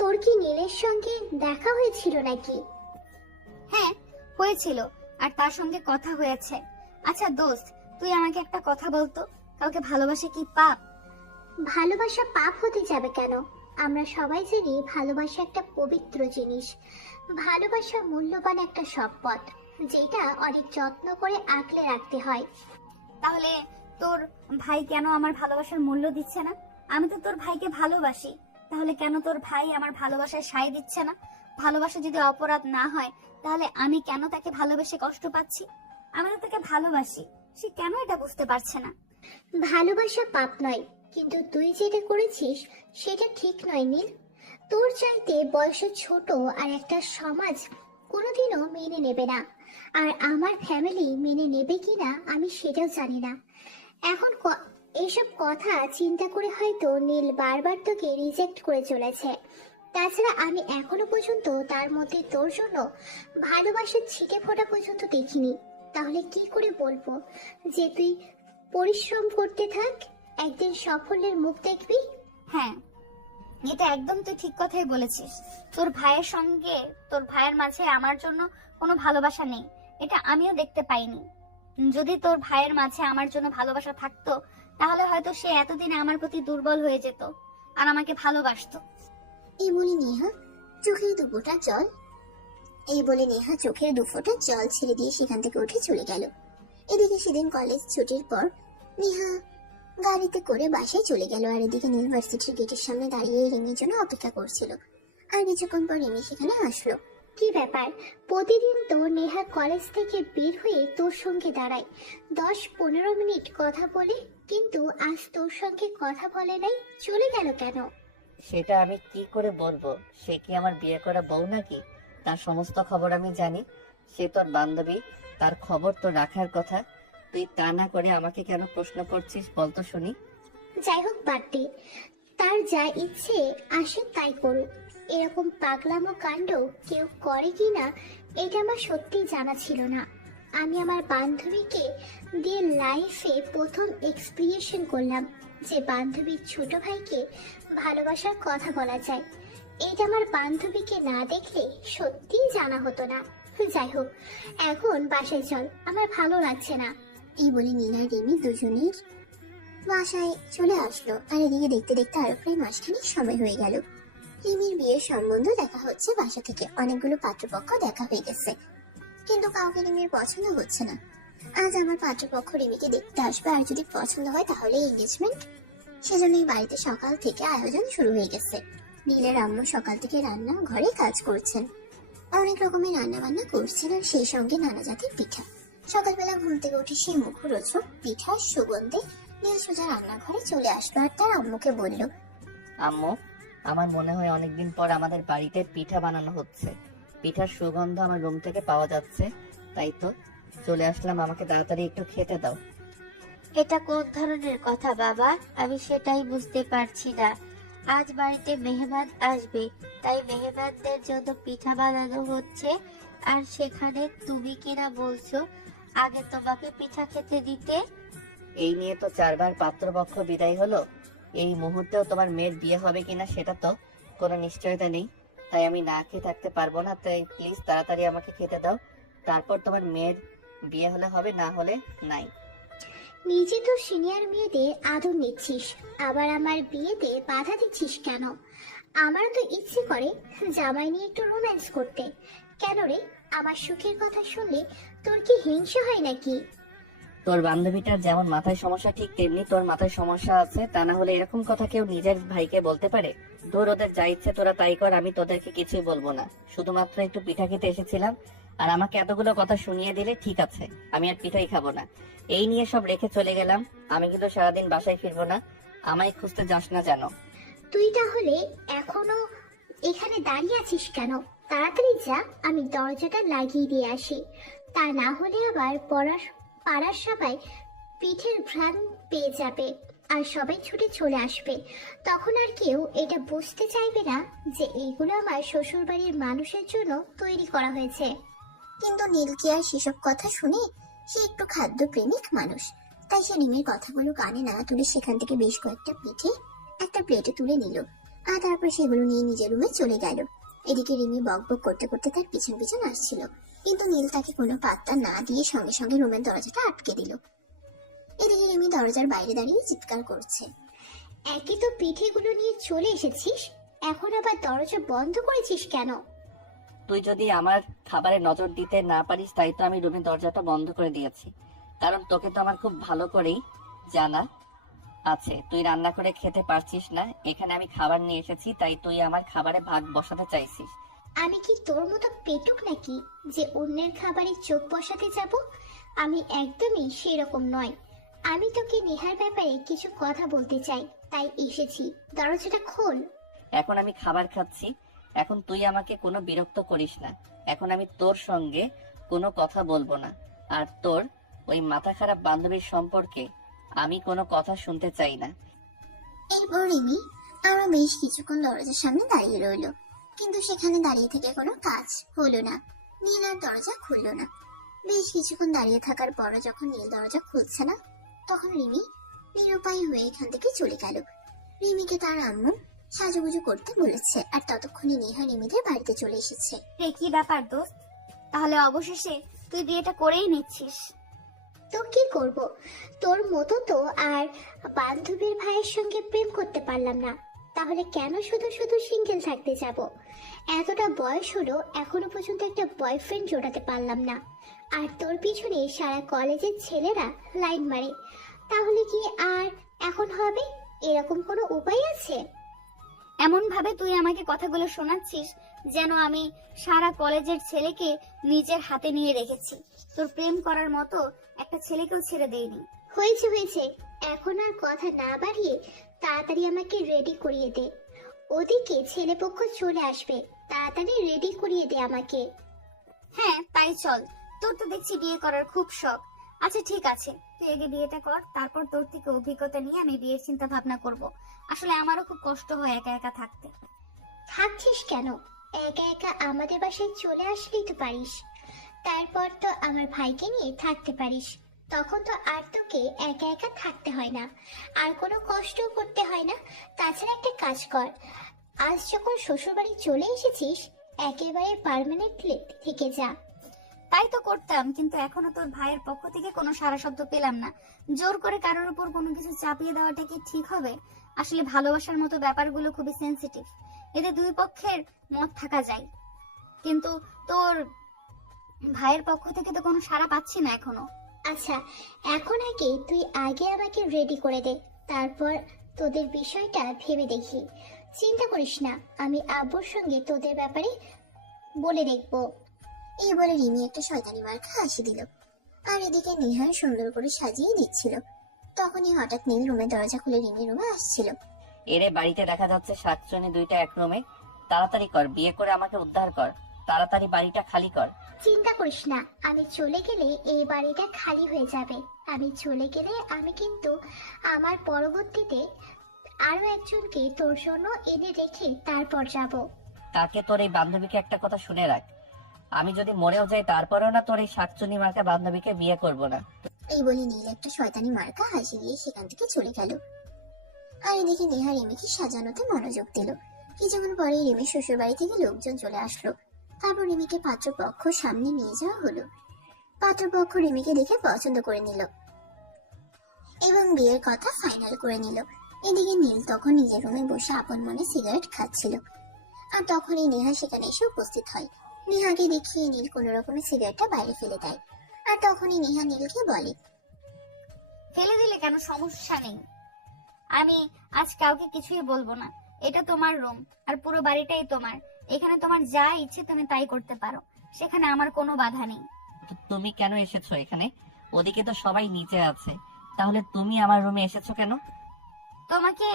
তোর কি নীলের সঙ্গে দেখা হয়েছিল নাকি? হ্যাঁ হয়েছিল, আর তার সঙ্গে কথা হয়েছে। আচ্ছা দোস্ত, তুই আমাকে একটা কথা বলতো, কাউকে ভালোবাসা কি পাপ? ভালোবাসা পাপ হতে যাবে কেন? আমরা সবাই জানি ভালোবাসা একটা পবিত্র জিনিস। ভালোবাসা মূল্যবান একটা সম্পদ, যেটা অনেক যত্ন করে আগলে রাখতে হয়। তাহলে তোর ভাই কেন আমার ভালোবাসার মূল্য দিচ্ছে না? আমি তো তোর ভাইকে ভালোবাসি, তাহলে কেন তোর ভাই আমার ভালোবাসায় সায় দিচ্ছে না? ভালোবাসা যদি অপরাধ না হয়, তাহলে আমি কেন তাকে ভালোবেসে কষ্ট পাচ্ছি? আমি তো তাকে ভালোবাসি, সে কেন এটা বুঝতে পারছে না? ভালোবাসা পাপ নয়, কিন্তু তুই যেটা করেছিস সেটা ঠিক নয় নীল। তোর চাইতে বয়সে ছোট আর একটা সমাজ কোনোদিনও মেনে নেবে না, আর আমার ফ্যামিলি মেনে নেবে কিনা আমি সেটাও জানি না। এখন এইসব কথা চিন্তা করে হয়তো নীল বারবার তোকে রিজেক্ট করে চলেছে। তাছাড়া আমি এখনো পর্যন্ত তার মধ্যে তোর জন্য ভালোবাসার ছিটে ফোঁটা পর্যন্ত দেখিনি। তাহলে কি করে বলবো যে তুই পরিশ্রম করতে থাক, একদিন সাফল্যের মুখ দেখবি? হ্যাঁ, এটা একদম তুই ঠিক কথাই বলেছিস। তোর ভাইয়ের মাঝে আমার জন্য কোনো ভালোবাসা নেই, এটা আমিও দেখতে পাইনি। যদি তোর ভাইয়ের মাঝে আমার জন্য ভালোবাসা থাকতো, তাহলে হয়তো সে এতদিনে আমার প্রতি দুর্বল হয়ে যেত আর আমাকে ভালোবাসতো। এই বলে নেহা চোখের দুফোঁটা জল ছেড়ে দিয়ে সেখান থেকে উঠে চলে গেল। এদিকে সেদিন কলেজ ছুটির পর নেহা গাড়িতে করে বাসায় চলে গেল, আর এদিকে ইউনিভার্সিটির গেটের সামনে দাঁড়িয়ে রিমির জন্য অপেক্ষা করছিল। আর কিছুক্ষণ পর রিমি সেখানে আসলো। কি ব্যাপার, প্রতিদিন তো নেহা কলেজ থেকে বের হয়ে তোর সঙ্গে দাঁড়ায়, 10-15 মিনিট কথা বলে, কিন্তু আজ তোর সঙ্গে কথা বলে নাই, চলে গেল কেন? সেটা আমি কি করে বলবো? সে কি আমার বিয়ে করা বউ নাকি? তার সমস্ত খবর আমি জানি। সে তোর বান্ধবী, তার খবর তো রাখার কথা। তুই তা না করে আমাকে কেন প্রশ্ন করছিস বলতো শুনি? যাই হোক, বাদ দে, তার যা ইচ্ছে আসে তাই করুক। এরকম পাগলামো কাণ্ড কেউ করে কি না এটা আমার সত্যি জানা ছিল না। আমি আমার বান্ধবীকে দিয়ে লাইফে প্রথম এক্সপিরিয়েশন করলাম যে বান্ধবীর ছোট ভাইকে ভালোবাসার কথা বলা যায়। এটা আমার বান্ধবীকে না দেখলে সত্যিই জানা হতো না। যাই হোক, এখন বাসায় চল, আমার ভালো লাগছে না। এই বলে নীল আর রিমি দুজনেই বাসায় চলে আসলো। আর এদিকে দেখতে দেখতে আরো প্রায় মাসখানেক সময় হয়ে গেল। রিমির বিয়ের সম্বন্ধ দেখা হচ্ছে বাসা থেকে, অনেকগুলো পাত্রপক্ষ দেখা হয়ে গেছে, কিন্তু কাউকে রিমির পছন্দ হচ্ছে না। আজ আমার পাত্রপক্ষ রিমিকে দেখতে আসবে, আর যদি পছন্দ হয় তাহলে এঙ্গেজমেন্ট। সেজন্যই বাড়িতে সকাল থেকে আয়োজন শুরু হয়ে গেছে। নীলের আম্মু সকাল থেকে রান্না ঘরে কাজ করছেন, অনেক রকমের রান্না বান্না করছেন, আর সেই সঙ্গে নানা জাতির পিঠা। সকালবেলা ঘুম থেকে উঠে সেই মুখরোচক পিঠার সুগন্ধে নীল সোজা রান্নাঘরে চলে আসলো আর তার আম্মুকে বলল, আম্মু, আমার মনে হয় অনেকদিন পর আমাদের বাড়িতে পিঠা বানানো হচ্ছে। পিঠার সুগন্ধ আমার রুম থেকে পাওয়া যাচ্ছে, তাই তো চলে আসলাম। আমাকে তাড়াতাড়ি একটু খেতে দাও। এটা কোন ধরনের কথা বাবা? আমি সেটাই বুঝতে পারছি না। আজ বাড়িতে মেহমান আসবে, তাই মেহমানদের জন্য পিঠা বানানো হচ্ছে, আর সেখানে তুমি কিনা বলছো আগে তোমাকে পিঠা খেতে দিতে। এই নিয়ে তো 4বার পাত্রপক্ষ বিদায় হলো। এই মুহূর্তেও তোমার মেয়ের বিয়ে হবে কিনা সেটা তো কোনো নিশ্চয়তা নেই, তাই আমি না খেয়ে থাকতে পারবো না। তাই প্লিজ তাড়াতাড়ি আমাকে খেতে দাও, তারপর তোমার মেয়ের বিয়ে হলে হবে, না হলে নাই। নিজে তো সিনিয়র মেয়েদের আদর নিচ্ছিস, আবার আমার বিয়েতে বাধা দিচ্ছিস কেন? আমার তো ইচ্ছে করে জামাই নিয়ে একটু রোম্যান্স করতে। কেন রে, আমার সুখের কথা শুনলে তোর কি হিংসা হয় নাকি? তোর বান্ধবীটার যেমন মাথায় সমস্যা, ঠিক তেমনি তোর মাথায় সমস্যা আছে। তা না হলে এরকম কথা কেউ নিজের ভাইকে বলতে পারে? ধর, ওদের যা ইচ্ছে তোরা তাই কর, আমি তোদেরকে কিছুই বলবো না। শুধুমাত্র একটু পিঠা খেতে এসেছিলাম, আর আমাকে এতগুলো কথা শুনিয়ে দিলে ঠিক আছে, আমি আর পিঠাই খাবো না। এই নিয়ে সব রেখে চলে গেলাম। আমি কিন্তু সারাদিন বাসায় ফিরবো না, আমায় খুঁজতে যাস না যেন। তুই তাহলে এখনো এখানে দাঁড়িয়ে আছিস কেন? তাড়াতাড়ি যা, আমি দরজাটা লাগিয়ে দিয়ে আসি। তা না হলে আবার পাড়ার সবাই পিঠের ঘ্রাণ পেয়ে যাবে, আর সবাই ছুটে চলে আসবে। তখন আর কেউ এটা বুঝতে চাইবে না যে এইগুলো আমার শ্বশুর বাড়ির মানুষের জন্য তৈরি করা হয়েছে। কিন্তু নীল কি আর সেসব কথা শুনে? সে একটু খাদ্য প্রেমিক মানুষ, তাই সে রিমির কথাগুলো কানে না তুলে সেখান থেকে বেশ কয়েকটা পিঠে একটা প্লেটে তুলে নিল, আর তারপর সেগুলো নিয়ে নিজের রুমে চলে গেল। এদিকে রিমি বকবক করতে করতে তার পিছন পিছন আসছিল, কিন্তু নীল তাকে কোনো পাত্তা না দিয়ে সঙ্গে সঙ্গে রুমের দরজাটা আটকে দিল। এদিকে রিমি দরজার বাইরে দাঁড়িয়ে চিৎকার করছে, একে তো পিঠেগুলো নিয়ে চলে এসেছিস, এখন আবার দরজা বন্ধ করেছিস কেন? তুই যদি আমার খাবারে নজর দিতে না পারিস, তাই তো আমি রুমের দরজাটা বন্ধ করে দিয়েছি। কারণ তোকে তো আমার খুব ভালো করেই জানা আছে তুই রান্না করে খেতে পারছিস না। এখানে আমি খাবার নিয়ে এসেছি, তাই তুই আমার খাবারে ভাগ বসাতে চাইছিস। আমি কি তোর মতো পেটুক নাকি যে অন্যের খাবারে চোখ বসাতে যাব? আমি একদমই সেরকম নয়। আমি তোকে নেহার ব্যাপারে কিছু কথা বলতে চাই, তাই এসেছি। দরজাটা খোল। এখন আমি খাবার খাচ্ছি, এখন তুই আমাকে কোনো বিরক্ত করিস না। এখন আমি তোর সঙ্গে কোনো কথা বলবো না, আর তোর ওই মাথা খারাপ বান্ধবীর সম্পর্কে আমি কোনো কথা শুনতে চাই না। এরপর রিমি আরো বেশ কিছুক্ষণ দরজার সামনে দাঁড়িয়ে রইল, কিন্তু সেখানে দাঁড়িয়ে থেকে কোনো কাজ হলো না। নীল আর দরজা খুললো না। বেশ কিছুক্ষণ দাঁড়িয়ে থাকার পরও যখন নীল দরজা খুলছে না, তখন রিমি নিরুপায় হয়ে এখান থেকে চলে গেল। রিমিকে তার আম্মু সাজুগুজু করতে বলেছে, আর ততক্ষণে নেহা রিমিদের বাড়িতে চলে এসেছে। রে, কি ব্যাপার দোস্ত? তাহলে অবশেষে তুই বিয়েটা করেই নিচ্ছিস? তো কি করব, তোর মতো তো আর বান্ধবীর ভাইয়ের সঙ্গে প্রেম করতে পারলাম না, তাহলে কেন শুধু শুধু সিঙ্গেল থাকতে যাব? এতটা বয়স হলো এখনো পর্যন্ত একটা বয়ফ্রেন্ড জোটাতে পারলাম না, আর তোর পিছনে সারা কলেজের ছেলেরা লাইন মারে। তাহলে কি আর এখন হবে? এরকম কোনো উপায় আছে? এমন ভাবে তুই আমাকে কথাগুলো শোনাচ্ছিস যেন আমি সারা কলেজের ছেলেকে নিজের হাতে নিয়ে রেখেছি। তোর প্রেম করার মতো একটা ছেলেকেও ছেড়ে দেইনি। হয়েছে হয়েছে, এখন আর কথা না বাড়িয়ে তাড়াতাড়ি আমাকে রেডি করিয়ে দে। ওদিকে ছেলেপক্ষ চলে আসবে, তাড়াতাড়ি রেডি করিয়ে দে আমাকে। হ্যাঁ তাই চল, তোর তো দেখছি বিয়ে করার খুব শখ। আচ্ছা ঠিক আছে, তুই আগে বিয়েটা কর, তারপর তোর থেকে অভিজ্ঞতা নিয়ে আমি বিয়ের চিন্তা ভাবনা করব। আসলে আমারও খুব কষ্ট হয় একা একা থাকতে। থাকছিস কেন? একা একা আমাদের বাসায় চলে আসলেই তো পারিস। তারপর তো আমার ভাইকে নিয়ে থাকতে পারিস। তখন তো আর তোকে একা একা থাকতে হয় না, আর কোনো কষ্টও করতে হয় না। তাছাড়া একটা কাজ কর, আজ যখন শ্বশুরবাড়ি চলে এসেছিস একেবারে পার্মানেন্টলি থেকে যা। তাই তো করতাম, কিন্তু এখনো তোর ভাইয়ের পক্ষ থেকে কোনো সারা শব্দ পেলাম না। জোর করে কারোর উপর কোনো কিছু চাপিয়ে দেওয়াটা কি ঠিক হবে? আসলে ভালোবাসার মতো ব্যাপারগুলো খুবই সেনসিটিভ, এতে দুই পক্ষের মত থাকা যায়। কিন্তু তোর ভাইয়ের পক্ষ থেকে তো কোনো সাড়া পাচ্ছি না এখনো। আচ্ছা, এখন আগে তুই আমাকে রেডি করে দে, তারপর তোদের বিষয়টা ভেবে দেখি। চিন্তা করিস না, আমি আব্বুর সঙ্গে তোদের ব্যাপারে বলে দেখবো। এই বলে রিমি একটা শয়তানি মার্কা হাসি দিল। আর এদিকে নেহা সুন্দর করে সাজিয়ে দিচ্ছিল। তখনই হঠাৎ নীল রুমের দরজা খুলে রিমির রুমে আসছিল। এরে বাড়িতে দেখা যাচ্ছে 7 জনে 2টা এক রুমে। তাড়াতাড়ি কর, বিয়ে করে আমাকে উদ্ধার কর, তাড়াতাড়ি বাড়িটা খালি কর। চিন্তা করিস না, আমি চলে গেলে এই বাড়িটা খালি হয়ে যাবে। আমি চলে গেলে আমি কিন্তু আমার পরবর্তীতে আরো একজনকে তোর জন্য এনে রেখে তারপর যাব। তাকে তোর এই বান্ধবীকে একটা কথা শুনে রাখ, আমি যদি মরেও যাই তারপরেও না তোর এই শাকচুনি মার্কা বান্ধবীকে বিয়ে করব না। এই বলে নীল একটা শয়তানি মার্কা হাসি দিয়ে সেখান থেকে চলে গেল। আর এদিকে নেহা রিমিকে সাজানোতে মনোযোগ দিল। কিছুক্ষণ পরে রিমির শ্বশুর বাড়ি থেকে লোকজন চলে আসলো। তারপর রিমিকে পাত্রপক্ষ সামনে নিয়ে যাওয়া হলো। পাত্রপক্ষ রিমিকে দেখে পছন্দ করে নিল এবং বিয়ের কথা ফাইনাল করে নিল। এদিকে নীল তখন নিজের রুমে বসে আপন মনে সিগারেট খাচ্ছিল। আর তখনই নেহা সেখানে এসে উপস্থিত হয়। নেহাকে দেখিয়ে নীল কোনো রকমের সিগারেটটা বাইরে ফেলে দেয়। আর তখনই নেহা নীলকে বলে, ফেলে দিলে কেন, সমস্যা নেই, আমি আজ কাউকে কিছুই বলবো না। এটা তোমার রুম, আর পুরো বাড়িটাই তোমার। এখানে তোমার যা ইচ্ছে তুমি তাই করতে পারো, সেখানে আমার কোনো বাধা নেই। তো তুমি কেন এসেছো এখানে? ওদিকে তো সবাই নিচে আছে, তাহলে তুমি আমার রুমে এসেছো কেন? তোমাকে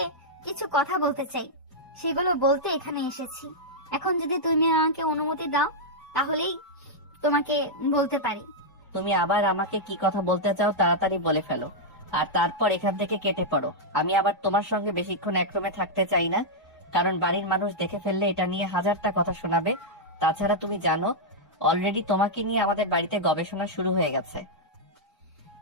কিছু কথা বলতে চাই, সেগুলো বলতে এখানে এসেছি। এখন যদি তুমি আমাকে অনুমতি দাও তাহলেই তোমাকে বলতে পারি। তুমি আবার আমাকে কি কথা বলতে চাও তাড়াতাড়ি বলে ফেলো, আর তারপর এখান থেকে কেটে পড়ো। আমি আবার তোমার সঙ্গে বেশিক্ষণ এক রুমে থাকতে চাই না, কারণ বাড়ির মানুষ দেখে ফেললে এটা নিয়ে হাজারটা কথা শোনাবে। তাছাড়া তুমি জানো অলরেডি তোমাকে নিয়ে আমাদের বাড়িতে গবেষণা শুরু হয়ে গেছে।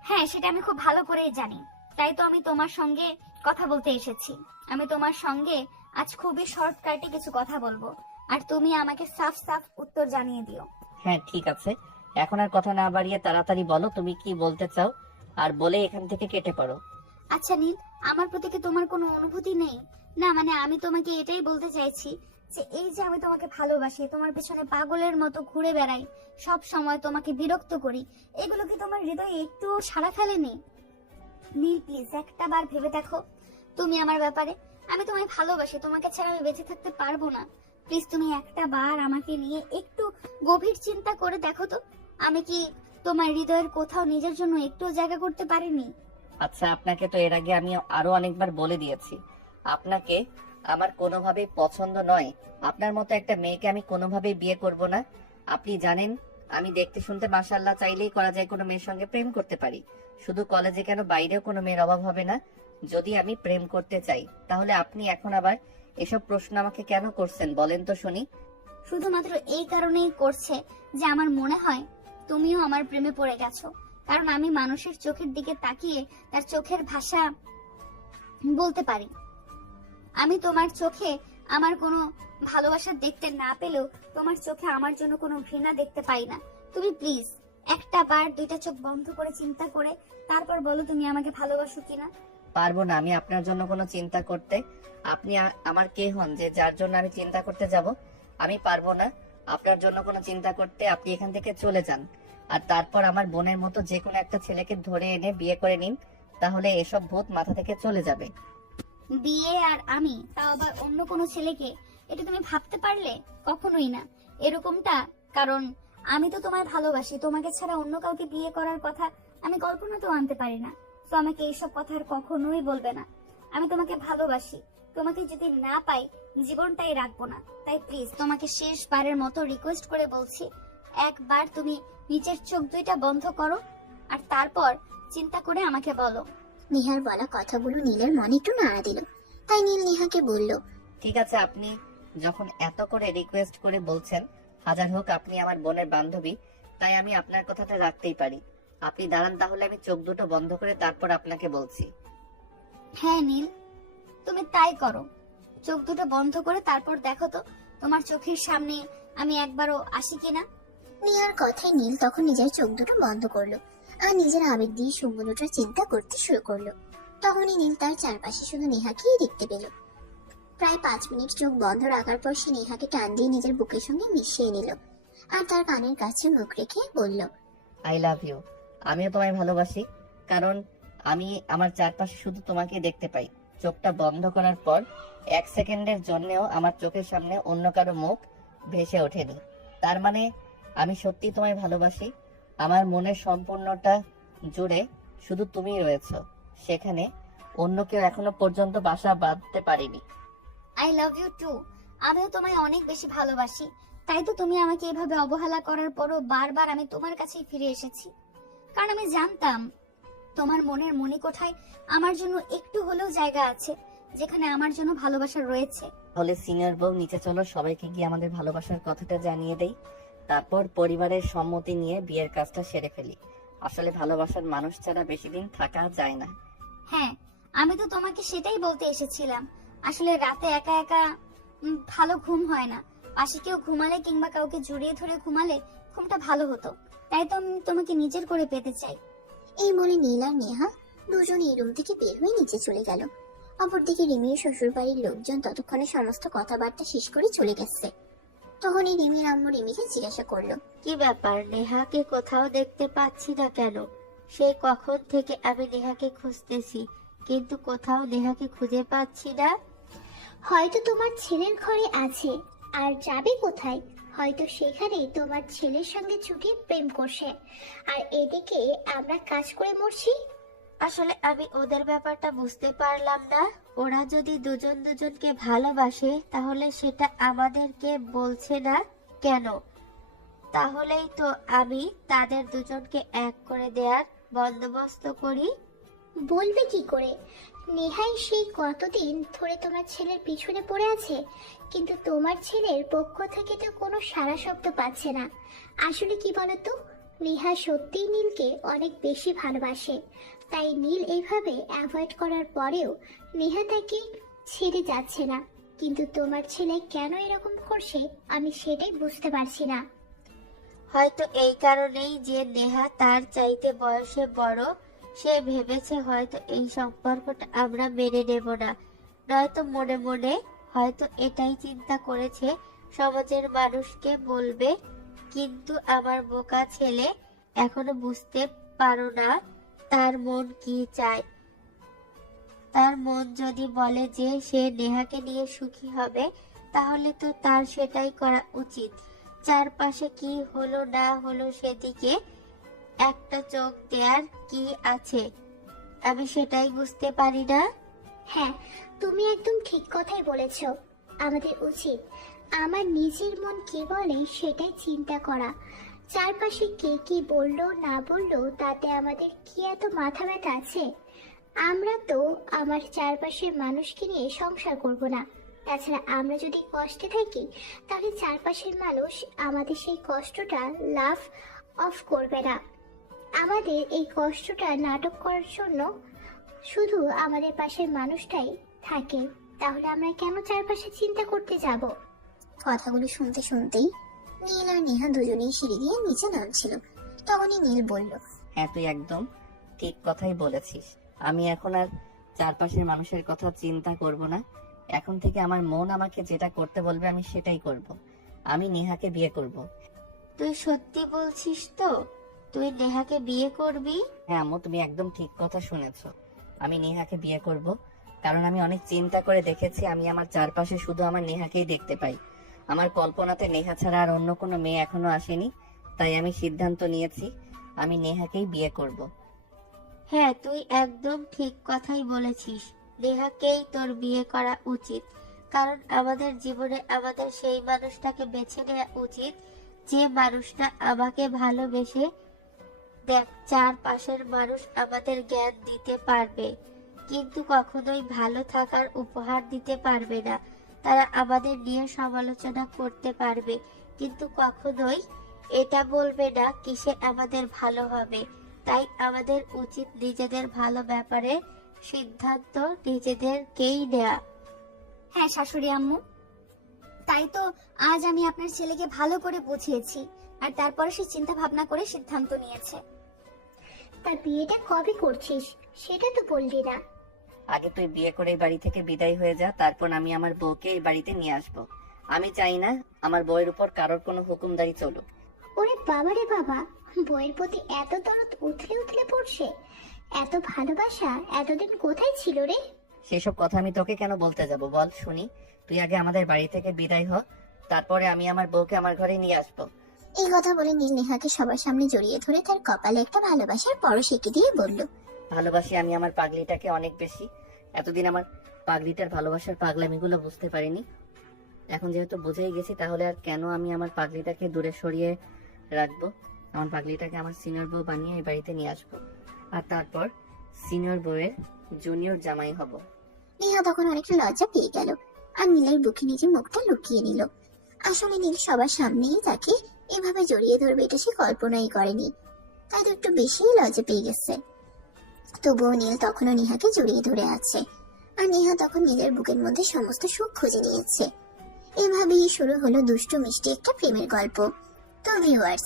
হ্যাঁ, সেটা আমি খুব ভালো করেই জানি, তাই তো আমি তোমার সঙ্গে কথা বলতে এসেছি। আমি তোমার সঙ্গে আজ খুবই শর্টকাটে কিছু কথা বলবো, আর তুমি আমাকে সাফ সাফ উত্তর জানিয়ে দিও। হ্যাঁ ঠিক আছে, এখন আর কথা না বাড়িয়ে তাড়াতাড়ি বলো তুমি কি বলতে চাও, আর বলে এখান থেকে কেটে পড়ো। আচ্ছা নীল, আমার প্রতি কি তোমার কোনো অনুভূতি নেই? না মানে আমি তোমাকে এটাই বলতে চাইছি যে এই যে আমি তোমাকে ভালোবাসি, তোমার পেছনে পাগলের মতো ঘুরে বেড়াই, সব সময় তোমাকে বিরক্ত করি, এগুলো কি তোমার হৃদয়ে একটু সাড়া ফেলেনি? নীল প্লিজ একটা বার ভেবে দেখো তুমি আমার ব্যাপারে। আমি তোমায় ভালোবাসি, তোমাকে ছাড়া আমি বেঁচে থাকতে পারবো না। প্লিজ তুমি একটা বার আমাকে নিয়ে একটু গভীর চিন্তা করে দেখো তো, আমি কি তোমার হৃদয়ের কোথাও নিজের জন্য একটু জায়গা করতে পারিনি? আচ্ছা, আপনাকে তো এর আগে আমি আরো অনেকবার বলে দিয়েছি আপনাকে আমার কোনোভাবেই পছন্দ নয়। আপনার মতো একটা মেয়েকে আমি কোনোভাবেই বিয়ে করব না। আপনি জানেন আমি দেখতে শুনতে মাশাআল্লাহ, চাইলেই করা যায় কোনো মেয়ের সঙ্গে প্রেম করতে পারি। শুধু কলেজে কেন, বাইরেও কোনো মেয়ের অভাব হবে না যদি আমি প্রেম করতে চাই। তাহলে আপনি এখন আবার এসব প্রশ্ন আমাকে কেন করছেন বলেন তো শুনি? শুধুমাত্র এই কারণেই করছে যে আমার মনে হয় তুমিও আমার প্রেমে পড়ে গেছো। কারণ আমি মানুষের চোখের দিকে তাকিয়ে তার চোখের ভাষা বলতে পারি। আমি তোমার চোখে আমার কোনো ভালোবাসা দেখতে না পেলেও তোমার চোখে আমার জন্য কোনো ঘৃণা দেখতে পাই না। তুমি প্লিজ একটা বার দুইটা চোখ বন্ধ করে চিন্তা করে তারপর বলো তুমি আমাকে ভালোবাসো কিনা। পারবো না আমি আপনার জন্য কোনো চিন্তা করতে। আপনি আমার কে হন যে যার জন্য আমি চিন্তা করতে যাব? আমি পারবো না আপনার জন্য কোনো চিন্তা করতে। আপনি এখান থেকে চলে যান, আর তারপর আমার বোনের মতো যে কোনো একটা ছেলেকে ধরে এনে বিয়ে করে নিন, তাহলে এসব ভূত মাথা থেকে চলে যাবে। বিয়ে আর আমি, তাও আবার অন্য কোনো ছেলেকে এটা তুমি ভাবতে পারলে? কখনোই না এরকমটা। কারণ আমি তো তোমায় ভালোবাসি, তোমাকে ছাড়া অন্য কাউকে বিয়ে করার কথা আমি কল্পনাতেও আনতে পারি না। তো আমাকে এইসব কথা আর কখনোই বলবে না। আমি তোমাকে ভালোবাসি, তোমাকে যদি না পাই জীবনটাই রাখবো না। তাই প্লিজ তোমাকে শেষবারের মতো রিকোয়েস্ট করে বলছি, একবার তুমি নিচের চোখ দুইটা বন্ধ করো, আর তারপর চিন্তা করে আমাকে বলো। নেহার বলা কথাগুলো নীলের মনে একটু নাড়া দিল। তাই নীল নেহাকে বলল, ঠিক আছে, আপনি যখন এত করে রিকোয়েস্ট করে বলছেন, হাজার হোক আপনি আমার বোনের বান্ধবী, তাই আমি আপনার কথাটা রাখতেই পারি। আপনি দাঁড়ান, তাহলে আমি চোখ দুটো বন্ধ করে তারপর আপনাকে বলছি। হ্যাঁ নীল, তুমি তাই করো। চোখ দুটো বন্ধ করে তারপর দেখো তো তোমার চোখের সামনে আমি একবারও আসি কিনা। নেহার কথায় নীল তখন নিজের চোখ দুটো বন্ধ করলো আর নিজের আবেগ দিয়ে সম্পূর্ণটার চিন্তা করতে শুরু করলো। তখনই নীল তার চারপাশে শুধু নেহাকেই দেখতে পেল। প্রায় 5 মিনিট চোখ বন্ধ রাখার পর সে নেহাকে টান দিয়ে নিজের বুকের সঙ্গে মিশিয়ে নিল আর তার কানের কাছে মুখ রেখে বলল, আই লাভ ইউ। আমিও তোমায় ভালোবাসি, কারণ আমি আমার চারপাশে শুধু তোমাকে দেখতে পাই। চোখটা বন্ধ করার পর 1 সেকেন্ডের জন্যও আমার চোখের সামনে অন্য কারো মুখ ভেসে ওঠেনি। তার মানে আমি সত্যি তোমায় ভালোবাসি। আমার মনের সম্পূর্ণটা জুড়ে শুধু তুমিই রয়েছো, সেখানে অন্য কেউ এখনো পর্যন্ত বাসা বাঁধতে পারেনি। I love you too. আমিও তোমায় অনেক বেশি ভালোবাসি। তাই তো তুমি আমাকে এভাবে অবহেলা করার পরও বারবার আমি তোমার কাছেই ফিরে এসেছি। কারণ আমি জানতাম তোমার মনের মণিকোঠায় আমার জন্য একটু হলেও জায়গা আছে, যেখানে আমার জন্য ভালোবাসা রয়েছে। তাহলে সিনিয়র বউ, নিচে চলো, সবাইকে গিয়ে আমাদের ভালোবাসার কথাটা জানিয়ে দেই। তারপর পরিবারের সম্মতি নিয়ে বিয়ের কাজটা সেরে ফেলি। আসলে ভালোবাসার মানুষ ছাড়া বেশি দিন থাকা যায় না। হ্যাঁ, আমি তো তোমাকে সেটাই বলতে এসেছিলাম। আসলে রাতে একা একা ভালো ঘুম হয় না। পাশে কেউ ঘুমালে কিংবা কাউকে জড়িয়ে ধরে ঘুমালে ঘুমটা ভালো হতো। তাই তো আমি তোমাকে নিজের করে পেতে চাই। এই বলে নীল আর নেহা দুজন এই রুম থেকে বের হয়ে নিচে চলে গেল। অপরদিকে রিমির শ্বশুর বাড়ির লোকজন ততক্ষণে সমস্ত কথাবার্তা শেষ করে চলে গেছে। তখনই রিমির আম্মু রিমিকে জিজ্ঞাসা করলো, কি ব্যাপার, নেহাকে কোথাও দেখতে পাচ্ছি না কেন? সেই কখন থেকে আমি নেহাকে খুঁজতেছি, কিন্তু কোথাও নেহাকে খুঁজে পাচ্ছি না। হয়তো তোমার ছেলের ঘরে আছে, আর যাবে কোথায়? হয়তো সেখানেই তোমার ছেলের সঙ্গে ছুটি প্রেম করছে, আর এদিকে আমরা কাজ করে মরছি। আসলে আমি ওদের ব্যাপারটা বুঝতে পারলাম না। ওরা যদি দুজন দুজনকে ভালোবাসে তাহলে সেটা আমাদেরকে বলছে না কেন? তাহলেই তো আমি তাদের দুজনকে এক করে দেওয়ার বন্দোবস্ত করি। বলবে কি করে? নেহাই সেই কতদিন ধরে তোমার ছেলের পিছনে পড়ে আছে, কিন্তু তোমার ছেলের পক্ষ থেকে তো কোনো সাড়া শব্দ পাচ্ছে না। আসলে কি বলতো, নেহা সত্যিই নীলকে অনেক বেশি ভালোবাসে। তাই নীল এইভাবে অ্যাভয়েড করার পরেও নেহা তাকে ছেড়ে যাচ্ছে না। কিন্তু তোমার ছেলে কেন এরকম করছে আমি সেটাই বুঝতে পারছি না। হয়তো এই কারণেই যে নেহা তার চাইতে বয়সে বড়, সে ভেবেছে হয়তো এই সম্পর্কটা আমরা মেনে নেব না। নয়তো মনে মনে হয়তো এটাই চিন্তা করেছে সমাজের মানুষকে বলবে। কিন্তু আমার বোকা ছেলে এখনো বুঝতে পারো না তার মন কি চায়। তার মন যদি বলে যে সে নেহাকে নিয়ে সুখী হবে, তাহলে তো তার সেটাই করা উচিত। চারপাশে কি হলো না হলো সেদিকে একটা চোখ দেওয়ার কি আছে? আমি সেটাই বুঝতে পারি না। হ্যাঁ, তুমি একদম ঠিক কথাই বলেছ। আমাদের উচিত আমার নিজের মন কি বলে সেটাই চিন্তা করা। চারপাশে কে কি বললো না বললো তাতে আমাদের কি এত মাথা ব্যথা আছে? আমরা তো আমার চারপাশের মানুষকে নিয়ে সংসার করব না। তাছাড়া আমরা যদি কষ্টে থাকি তাহলে চারপাশের মানুষ আমাদের সেই কষ্টটা লাভ অফ করবে না। আমাদের এই কষ্টটা নাটক করার জন্য শুধু আমাদের পাশের মানুষটাই থাকে। তাহলে আমরা কেন চারপাশে চিন্তা করতে যাব? কথাগুলো শুনতে শুনতেই নীল আর নেহা দুজনেই সিঁড়ি দিয়ে নিচে নামছিল। তখনই নীল বলল, হ্যাঁ, তুই একদম ঠিক কথাই বলেছিস। আমি এখন আর চারপাশের মানুষের কথা চিন্তা করব না। এখন থেকে আমার মন আমাকে যেটা করতে বলবে আমি সেটাই করব। আমি নেহাকে বিয়ে করব। তুই সত্যি বলছিস তো? তুই নেহাকে বিয়ে করবি? হ্যাঁ আম্মু, তুমি একদম ঠিক কথা শুনেছ। আমি নেহাকে বিয়ে করব। কারণ আমি অনেক চিন্তা করে দেখেছি, আমি আমার চারপাশে শুধু আমার নেহাকেই দেখতে পাই। আমার কল্পনাতে নেহা ছাড়া আর অন্য কোনো মেয়ে এখনো আসেনি। তাই আমি সিদ্ধান্ত নিয়েছি আমি নেহাকেই বিয়ে করব। হ্যাঁ, তুই একদম ঠিক কথাই বলেছিস। নেহাকেই তোর বিয়ে করা উচিত, কারণ আমাদের জীবনে আমাদের সেই মানুষটাকে বেছে নেওয়া উচিত যে মানুষটা আমাকে ভালোবেসে দেখ চারপাশের মানুষ আমাদের জ্ঞান দিতে পারবে, কিন্তু কখনোই ভালো থাকার উপহার দিতে পারবে না। তারা আমাদের নিয়ে সমালোচনা করতে পারবে, কিন্তু কখনোই এটা বলবে না কিসে আমাদের ভালো হবে। তাই আমাদের উচিত নিজেদের ভালো ব্যাপারে সিদ্ধান্ত নিজেদেরকেই নেওয়া। হ্যাঁ শাশুড়ি আম্মু, তাই তো আজ আমি আপনার ছেলেকে ভালো করে বুঝিয়েছি, আর তারপরে সে চিন্তা ভাবনা করে সিদ্ধান্ত নিয়েছে। তা বিয়েটা কবে করছিস সেটা তো বললি না। আগে তুই বিয়ে করে এই বাড়ি থেকে বিদায় হয়ে যা, তারপর আমি আমার বউকে এই বাড়িতে নিয়ে আসবো। আমি চাই না আমার বউয়ের উপর কারোর কোনো হুকুমদারি চলুক। ওরে বাবা রে বাবা, বইয়ের প্রতি এত দরদ উথলে উথলে পড়ছে, এত ভালোবাসা এতদিন কোথায় ছিল রে? সেসব কথা আমি তোকে কেন বলতে যাব বল শুনি। তুই আগে আমাদের বাড়ি থেকে বিদায় হ, তারপরে আমি আমার বউকে আমার ঘরে নিয়ে আসবো। এই কথা বলে নীল নেহাকে সবার সামনে জড়িয়ে ধরে তার কপালে একটা ভালোবাসার পরশ এঁকে দিয়ে বলল, ভালোবাসি আমি আমার পাগলিটাকে অনেক বেশি। এতদিন আমার পাগলিটার ভালোবাসার পাগলামিগুলো বুঝতে পারিনি। এখন যেহেতু বুঝেই গেছি, তাহলে আর কেন আমি আমার পাগলিটাকে দূরে সরিয়ে রাখবো। আমার পাগলিটাকে আমার সিনিয়র বউ বানিয়ে এই বাড়িতে নিয়ে আসবো, আর তারপর সিনিয়র বউয়ের জুনিয়র জামাই হব। নেহা তখন অনেকটা লজ্জা পেয়ে গেল আর নীলের বুকে নিজের মুখটা লুকিয়ে নিল। আসলে নীল সবার সামনেই তাকে এভাবে জড়িয়ে ধরবে এটা সে কল্পনাই করেনি, তাই তো একটু বেশি লজ্জা পেয়ে গেছে। তবুও নীল তখনও নেহাকে জড়িয়ে ধরে আছে, আর নেহা তখন নীলের বুকের মধ্যে সমস্ত সুখ খুঁজে নিয়েছে। এভাবেই শুরু হলো দুষ্টু মিষ্টি একটা প্রেমের গল্প। তো ভিউয়ার্স,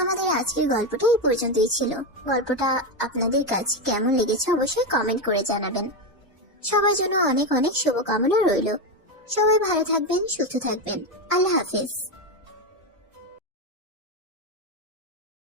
আমাদের আজকের গল্পটা এই পর্যন্তই ছিল। গল্পটা আপনাদের কাছে কেমন লেগেছে অবশ্যই কমেন্ট করে জানাবেন। সবার জন্য অনেক অনেক শুভকামনা রইল। সবাই ভালো থাকবেন, সুস্থ থাকবেন। আল্লাহ হাফেজ।